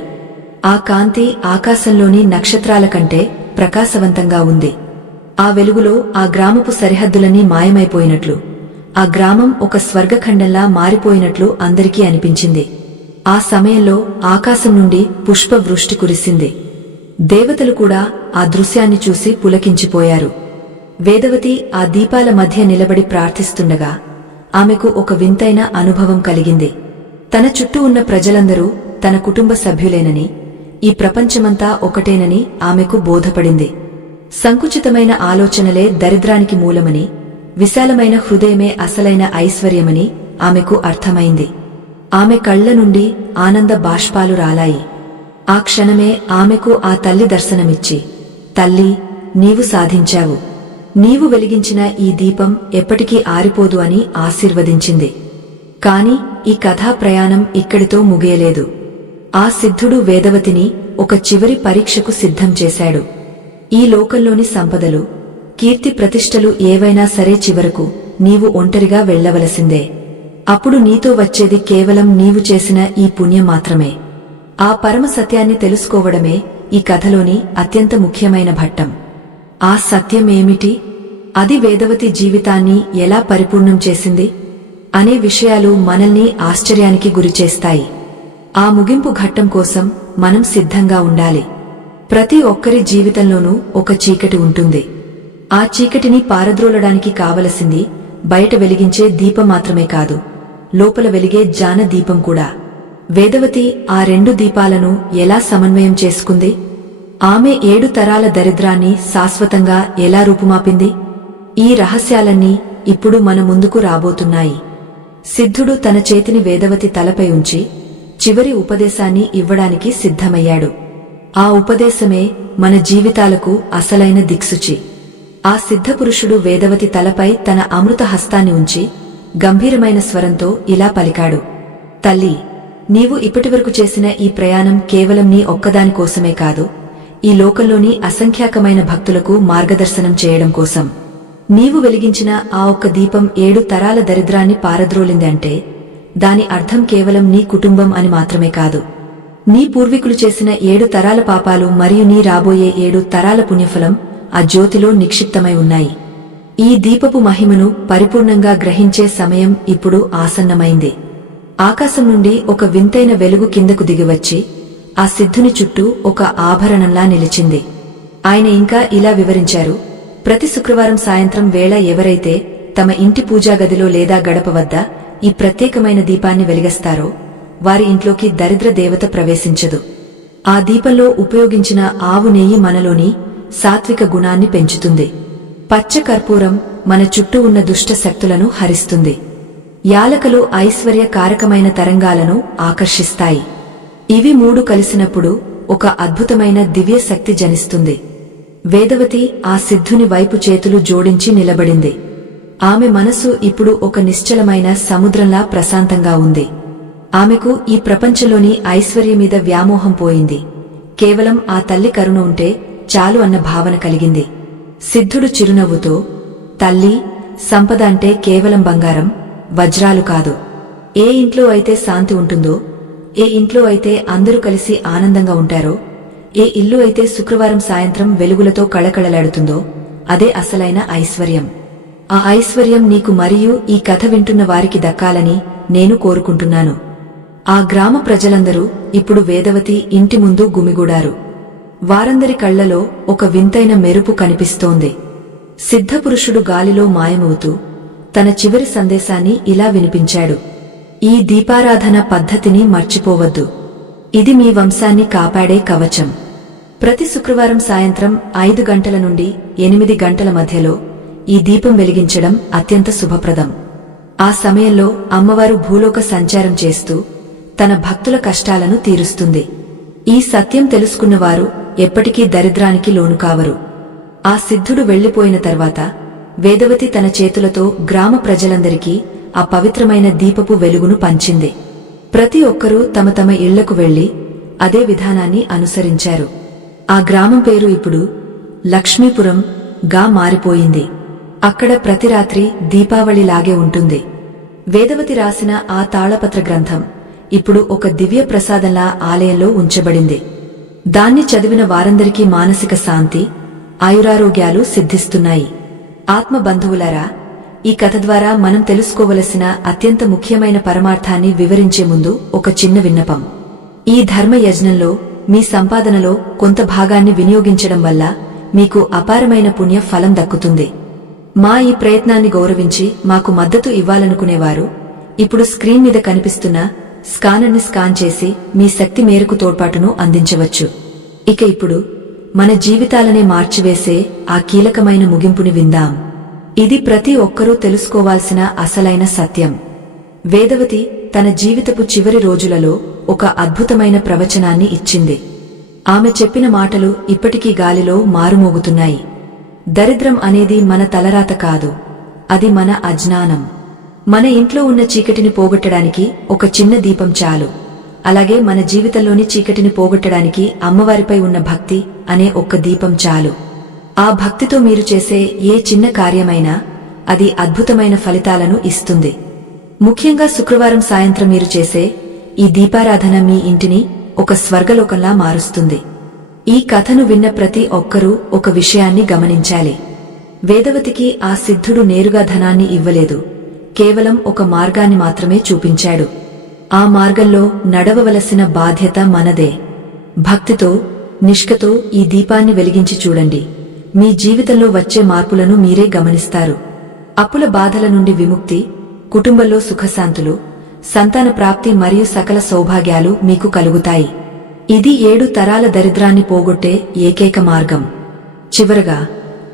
ఆ కాంతి ఆకాశంలోని నక్షత్రాల కంటే ప్రకాశవంతంగా ఉంది. ఆ వెలుగులో ఆ గ్రామపు సరిహద్దులన్నీ మాయమైపోయినట్లు, ఆ గ్రామం ఒక స్వర్గఖండంలా మారిపోయినట్లు అందరికీ అనిపించింది. ఆ సమయంలో ఆకాశం నుండి పుష్పవృష్టి కురిసింది. దేవతలు కూడా ఆ దృశ్యాన్ని చూసి పులకించిపోయారు. వేదవతి ఆ దీపాల మధ్య నిలబడి ప్రార్థిస్తుండగా ఆమెకు ఒక వింతైన అనుభవం కలిగింది. తన చుట్టూ ఉన్న ప్రజలందరూ తన కుటుంబ సభ్యులేనని, ఈ ప్రపంచమంతా ఒకటేనని ఆమెకు బోధపడింది. సంకుచితమైన ఆలోచనలే దరిద్రానికి మూలమని, విశాలమైన హృదయమే అసలైన ఐశ్వర్యమని ఆమెకు అర్థమైంది. ఆమె కళ్ల నుండి ఆనంద బాష్పాలు రాలాయి. ఆ క్షణమే ఆమెకు ఆ తల్లి దర్శనమిచ్చి, తల్లి, నీవు సాధించావు. నీవు వెలిగించిన ఈ దీపం ఎప్పటికీ ఆరిపోదు అని ఆశీర్వదించింది. కాని ఈ కథా ప్రయాణం ఇక్కడితో ముగియలేదు. ఆ సిద్ధుడు వేదవతిని ఒక చివరి పరీక్షకు సిద్ధం చేశాడు. ఈ లోకంలోని సంపదలు, కీర్తి ప్రతిష్టలు ఏవైనా సరే చివరకు నీవు ఒంటరిగా వెళ్లవలసిందే. అప్పుడు నీతో వచ్చేది కేవలం నీవు చేసిన ఈ పుణ్యం మాత్రమే. ఆ పరమ సత్యాన్ని తెలుసుకోవడమే ఈ కథలోని అత్యంత ముఖ్యమైన ఘట్టం. ఆ సత్యమేమిటి? అది వేదవతి జీవితాన్ని ఎలా పరిపూర్ణం చేసింది అనే విషయాలు మనల్ని ఆశ్చర్యానికి గురిచేస్తాయి. ఆ ముగింపు ఘట్టం కోసం మనం సిద్ధంగా ఉండాలి. ప్రతి ఒక్కరి జీవితంలోనూ ఒక చీకటి ఉంటుంది. ఆ చీకటిని పారద్రోలడానికి కావలసింది బయట వెలిగించే దీపం మాత్రమే కాదు, లోపల వెలిగే జ్ఞాన దీపం కూడా. వేదవతి ఆ 2 దీపాలను ఎలా సమన్వయం చేసుకుంది? ఆమె 7 తరాల దరిద్రాన్ని శాశ్వతంగా ఎలా రూపుమాపింది? ఈ రహస్యాలన్నీ ఇప్పుడు మన ముందుకు రాబోతున్నాయి. సిద్ధుడు తన చేతిని వేదవతి తలపై ఉంచి చివరి ఉపదేశాన్ని ఇవ్వడానికి సిద్ధమయ్యాడు. ఆ ఉపదేశమే మన జీవితాలకు అసలైన దిక్సూచి. ఆ సిద్ధపురుషుడు వేదవతి తలపై తన అమృత హస్తాన్ని ఉంచి గంభీరమైన స్వరంతో ఇలా పలికాడు: తల్లి, నీవు ఇప్పటివరకు చేసిన ఈ ప్రయాణం కేవలం నీ ఒక్కదానికోసమే కాదు, ఈ లోకంలోని అసంఖ్యాకమైన భక్తులకు మార్గదర్శనం చేయడం కోసం. నీవు వెలిగించిన ఆ ఒక్క దీపం 7 తరాల దరిద్రాన్ని పారద్రోలింది అంటే దాని అర్థం కేవలం నీ కుటుంబం అని మాత్రమే కాదు, నీ పూర్వీకులు చేసిన 7 తరాల పాపాలు మరియు నీ రాబోయే 7 తరాల పుణ్యఫలం ఆ జ్యోతిలో నిక్షిప్తమై ఉన్నాయి. ఈ దీపపు మహిమను పరిపూర్ణంగా గ్రహించే సమయం ఇప్పుడు ఆసన్నమైంది. ఆకాశం నుండి ఒక వింతైన వెలుగు కిందకు దిగివచ్చి ఆ సిద్ధుని చుట్టూ ఒక ఆభరణంలా నిలిచింది. ఆయన ఇంకా ఇలా వివరించారు: ప్రతి శుక్రవారం సాయంత్రం వేళ ఎవరైతే తమ ఇంటి పూజాగదిలో లేదా గడప వద్ద ఈ ప్రత్యేకమైన దీపాన్ని వెలిగిస్తారో వారి ఇంట్లోకి దరిద్ర దేవత ప్రవేశించదు. ఆ దీపంలో ఉపయోగించిన ఆవు నెయ్యి మనలోని సాత్విక గుణాన్ని పెంచుతుంది. పచ్చ కర్పూరం మన చుట్టూ ఉన్న దుష్ట శక్తులను హరిస్తుంది. యాలకలు ఐశ్వర్య కారకమైన తరంగాలను ఆకర్షిస్తాయి. ఇవి 3 కలిసినప్పుడు ఒక అద్భుతమైన దివ్య శక్తి జనిస్తుంది. వేదవతి ఆ సిద్ధుని వైపు చేతులు జోడించి నిలబడింది. ఆమె మనసు ఇప్పుడు ఒక నిశ్చలమైన సముద్రంలా ప్రశాంతంగా ఉంది. ఆమెకు ఈ ప్రపంచంలోని ఐశ్వర్యమీద వ్యామోహం పోయింది. కేవలం ఆ తల్లి కరుణ ఉంటే చాలు అన్న భావన కలిగింది. సిద్ధుడు చిరునవ్వుతో, తల్లి, సంపద అంటే కేవలం బంగారం, వజ్రాలు కాదు. ఏ ఇంట్లో అయితే శాంతి ఉంటుందో, ఏ ఇంట్లో అయితే అందరూ కలిసి ఆనందంగా ఉంటారో, ఏ ఇల్లు అయితే శుక్రవారం సాయంత్రం వెలుగులతో కళకళలాడుతుందో అదే అసలైన ఐశ్వర్యం. ఆ ఐశ్వర్యం నీకు మరియు ఈ కథ వింటున్న వారికి దక్కాలని నేను కోరుకుంటున్నాను. ఆ గ్రామ ప్రజలందరూ ఇప్పుడు వేదవతి ఇంటి ముందు గుమిగూడారు. వారందరి కళ్లలో ఒక వింతైన మెరుపు కనిపిస్తోంది. సిద్ధపురుషుడు గాలిలో మాయమవుతూ తన చివరి సందేశాన్ని ఇలా వినిపించాడు: ఈ దీపారాధన పద్ధతిని మర్చిపోవద్దు. ఇది మీ వంశాన్ని కాపాడే కవచం. ప్రతి శుక్రవారం సాయంత్రం 5 గంటల నుండి 8 గంటల మధ్యలో ఈ దీపం వెలిగించడం అత్యంత శుభప్రదం. ఆ సమయంలో అమ్మవారు భూలోక సంచారం చేస్తూ తన భక్తుల కష్టాలను తీరుస్తుంది. ఈ సత్యం తెలుసుకున్నవారు ఎప్పటికీ దరిద్రానికి లోను కావరు. ఆ సిద్ధుడు వెళ్లిపోయిన తర్వాత వేదవతి తన చేతులతో గ్రామ ప్రజలందరికీ ఆ పవిత్రమైన దీపపు వెలుగును పంచింది. ప్రతి ఒక్కరూ తమ తమ ఇళ్లకు వెళ్లి అదే విధానాన్ని అనుసరించారు. ఆ గ్రామం పేరు ఇప్పుడు లక్ష్మీపురం గా మారిపోయింది. అక్కడ ప్రతి రాత్రి దీపావళిలాగే ఉంటుంది. వేదవతి రాసిన ఆ తాళపత్ర గ్రంథం ఇప్పుడు ఒక దివ్య ప్రసాదంలా ఆలయంలో ఉంచబడింది. దాన్ని చదివిన వారందరికీ మానసిక శాంతి, ఆయురారోగ్యాలు సిద్ధిస్తున్నాయి. ఆత్మబంధువులారా, ఈ కథ ద్వారా మనం తెలుసుకోవలసిన అత్యంత ముఖ్యమైన పరమార్థాన్ని వివరించే ముందు ఒక చిన్న విన్నపం. ఈ ధర్మ యజ్ఞంలో మీ సంపాదనలో కొంత భాగాన్ని వినియోగించడం వల్ల మీకు అపారమైన పుణ్య ఫలం దక్కుతుంది. మా ఈ ప్రయత్నాన్ని గౌరవించి మాకు మద్దతు ఇవ్వాలనుకునేవారు ఇప్పుడు స్క్రీన్ మీద కనిపిస్తున్న స్కానర్ని స్కాన్ చేసి మీ శక్తి మేరకు తోడ్పాటును అందించవచ్చు. ఇక ఇప్పుడు మన జీవితాలనే మార్చివేసే ఆ కీలకమైన ముగింపుని విందాం. ఇది ప్రతి ఒక్కరూ తెలుసుకోవాల్సిన అసలైన సత్యం. వేదవతి తన జీవితపు చివరి రోజులలో ఒక అద్భుతమైన ప్రవచనాన్ని ఇచ్చింది. ఆమె చెప్పిన మాటలు ఇప్పటికీ గాలిలో మారుమోగుతున్నాయి. దరిద్రం అనేది మన తలరాత కాదు, అది మన అజ్ఞానం. మన ఇంట్లో ఉన్న చీకటిని పోగొట్టడానికి ఒక చిన్న దీపం చాలు. అలాగే మన జీవితంలోని చీకటిని పోగొట్టడానికి అమ్మవారిపై ఉన్న భక్తి అనే ఒక్క దీపం చాలు. ఆ భక్తితో మీరు చేసే ఏ చిన్న కార్యమైనా అది అద్భుతమైన ఫలితాలను ఇస్తుంది. ముఖ్యంగా శుక్రవారం సాయంత్రం మీరు చేసే ఈ దీపారాధన మీ ఇంటిని ఒక స్వర్గలోకంలా మారుస్తుంది. ఈ కథను విన్న ప్రతి ఒక్కరూ ఒక విషయాన్ని గమనించాలి. వేదవతికి ఆ సిద్ధుడు నేరుగా ధనాన్ని ఇవ్వలేదు, కేవలం ఒక మార్గాన్ని మాత్రమే చూపించాడు. ఆ మార్గంలో నడవవలసిన బాధ్యత మనదే. భక్తితో, నిష్ఠతో ఈ దీపాన్ని వెలిగించి చూడండి. మీ జీవితంలో వచ్చే మార్పులను మీరే గమనిస్తారు. అప్పుల బాధల నుండి విముక్తి, కుటుంబంలో సుఖశాంతులు, సంతాన ప్రాప్తి మరియు సకల సౌభాగ్యాలు మీకు కలుగుతాయి. ఇది 7 తరాల దరిద్రాన్ని పోగొట్టే ఏకైక మార్గం. చివరగా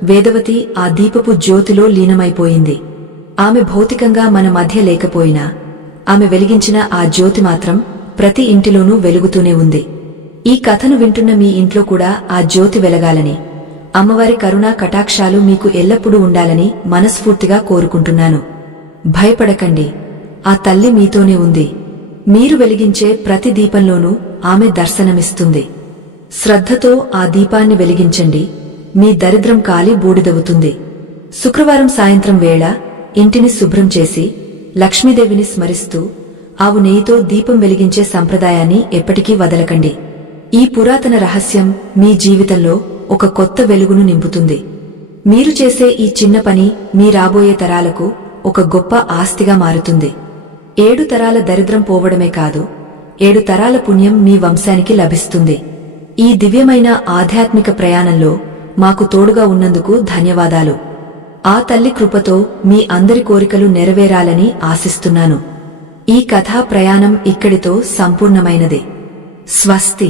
వేదవతి ఆ దీపపు జ్యోతిలో లీనమైపోయింది. ఆమె భౌతికంగా మన మధ్య లేకపోయినా ఆమె వెలిగించిన ఆ జ్యోతి మాత్రం ప్రతి ఇంటిలోనూ వెలుగుతూనే ఉంది. ఈ కథను వింటున్న మీ ఇంట్లో కూడా ఆ జ్యోతి వెలగాలని, అమ్మవారి కరుణా కటాక్షాలు మీకు ఎల్లప్పుడూ ఉండాలని మనస్ఫూర్తిగా కోరుకుంటున్నాను. భయపడకండి, ఆ తల్లి మీతోనే ఉంది. మీరు వెలిగించే ప్రతి దీపంలోనూ ఆమె దర్శనమిస్తుంది. శ్రద్ధతో ఆ దీపాన్ని వెలిగించండి, మీ దరిద్రం కాలి బూడిదవుతుంది. శుక్రవారం సాయంత్రం వేళ ఇంటిని శుభ్రం చేసి లక్ష్మీదేవిని స్మరిస్తూ ఆవు నెయ్యితో దీపం వెలిగించే సంప్రదాయాన్ని ఎప్పటికీ వదలకండి. ఈ పురాతన రహస్యం మీ జీవితంలో ఒక కొత్త వెలుగును నింపుతుంది. మీరు చేసే ఈ చిన్న పని మీ రాబోయే తరాలకు ఒక గొప్ప ఆస్తిగా మారుతుంది. 7 తరాల దరిద్రం పోవడమే కాదు, 7 తరాల పుణ్యం మీ వంశానికి లభిస్తుంది. ఈ దివ్యమైన ఆధ్యాత్మిక ప్రయాణంలో మాకు తోడుగా ఉన్నందుకు ధన్యవాదాలు. ఆ తల్లి కృపతో మీ అందరి కోరికలు నెరవేరాలని ఆశిస్తున్నాను. ఈ కథా ప్రయాణం ఇక్కడితో సంపూర్ణమైనదే. స్వస్తి.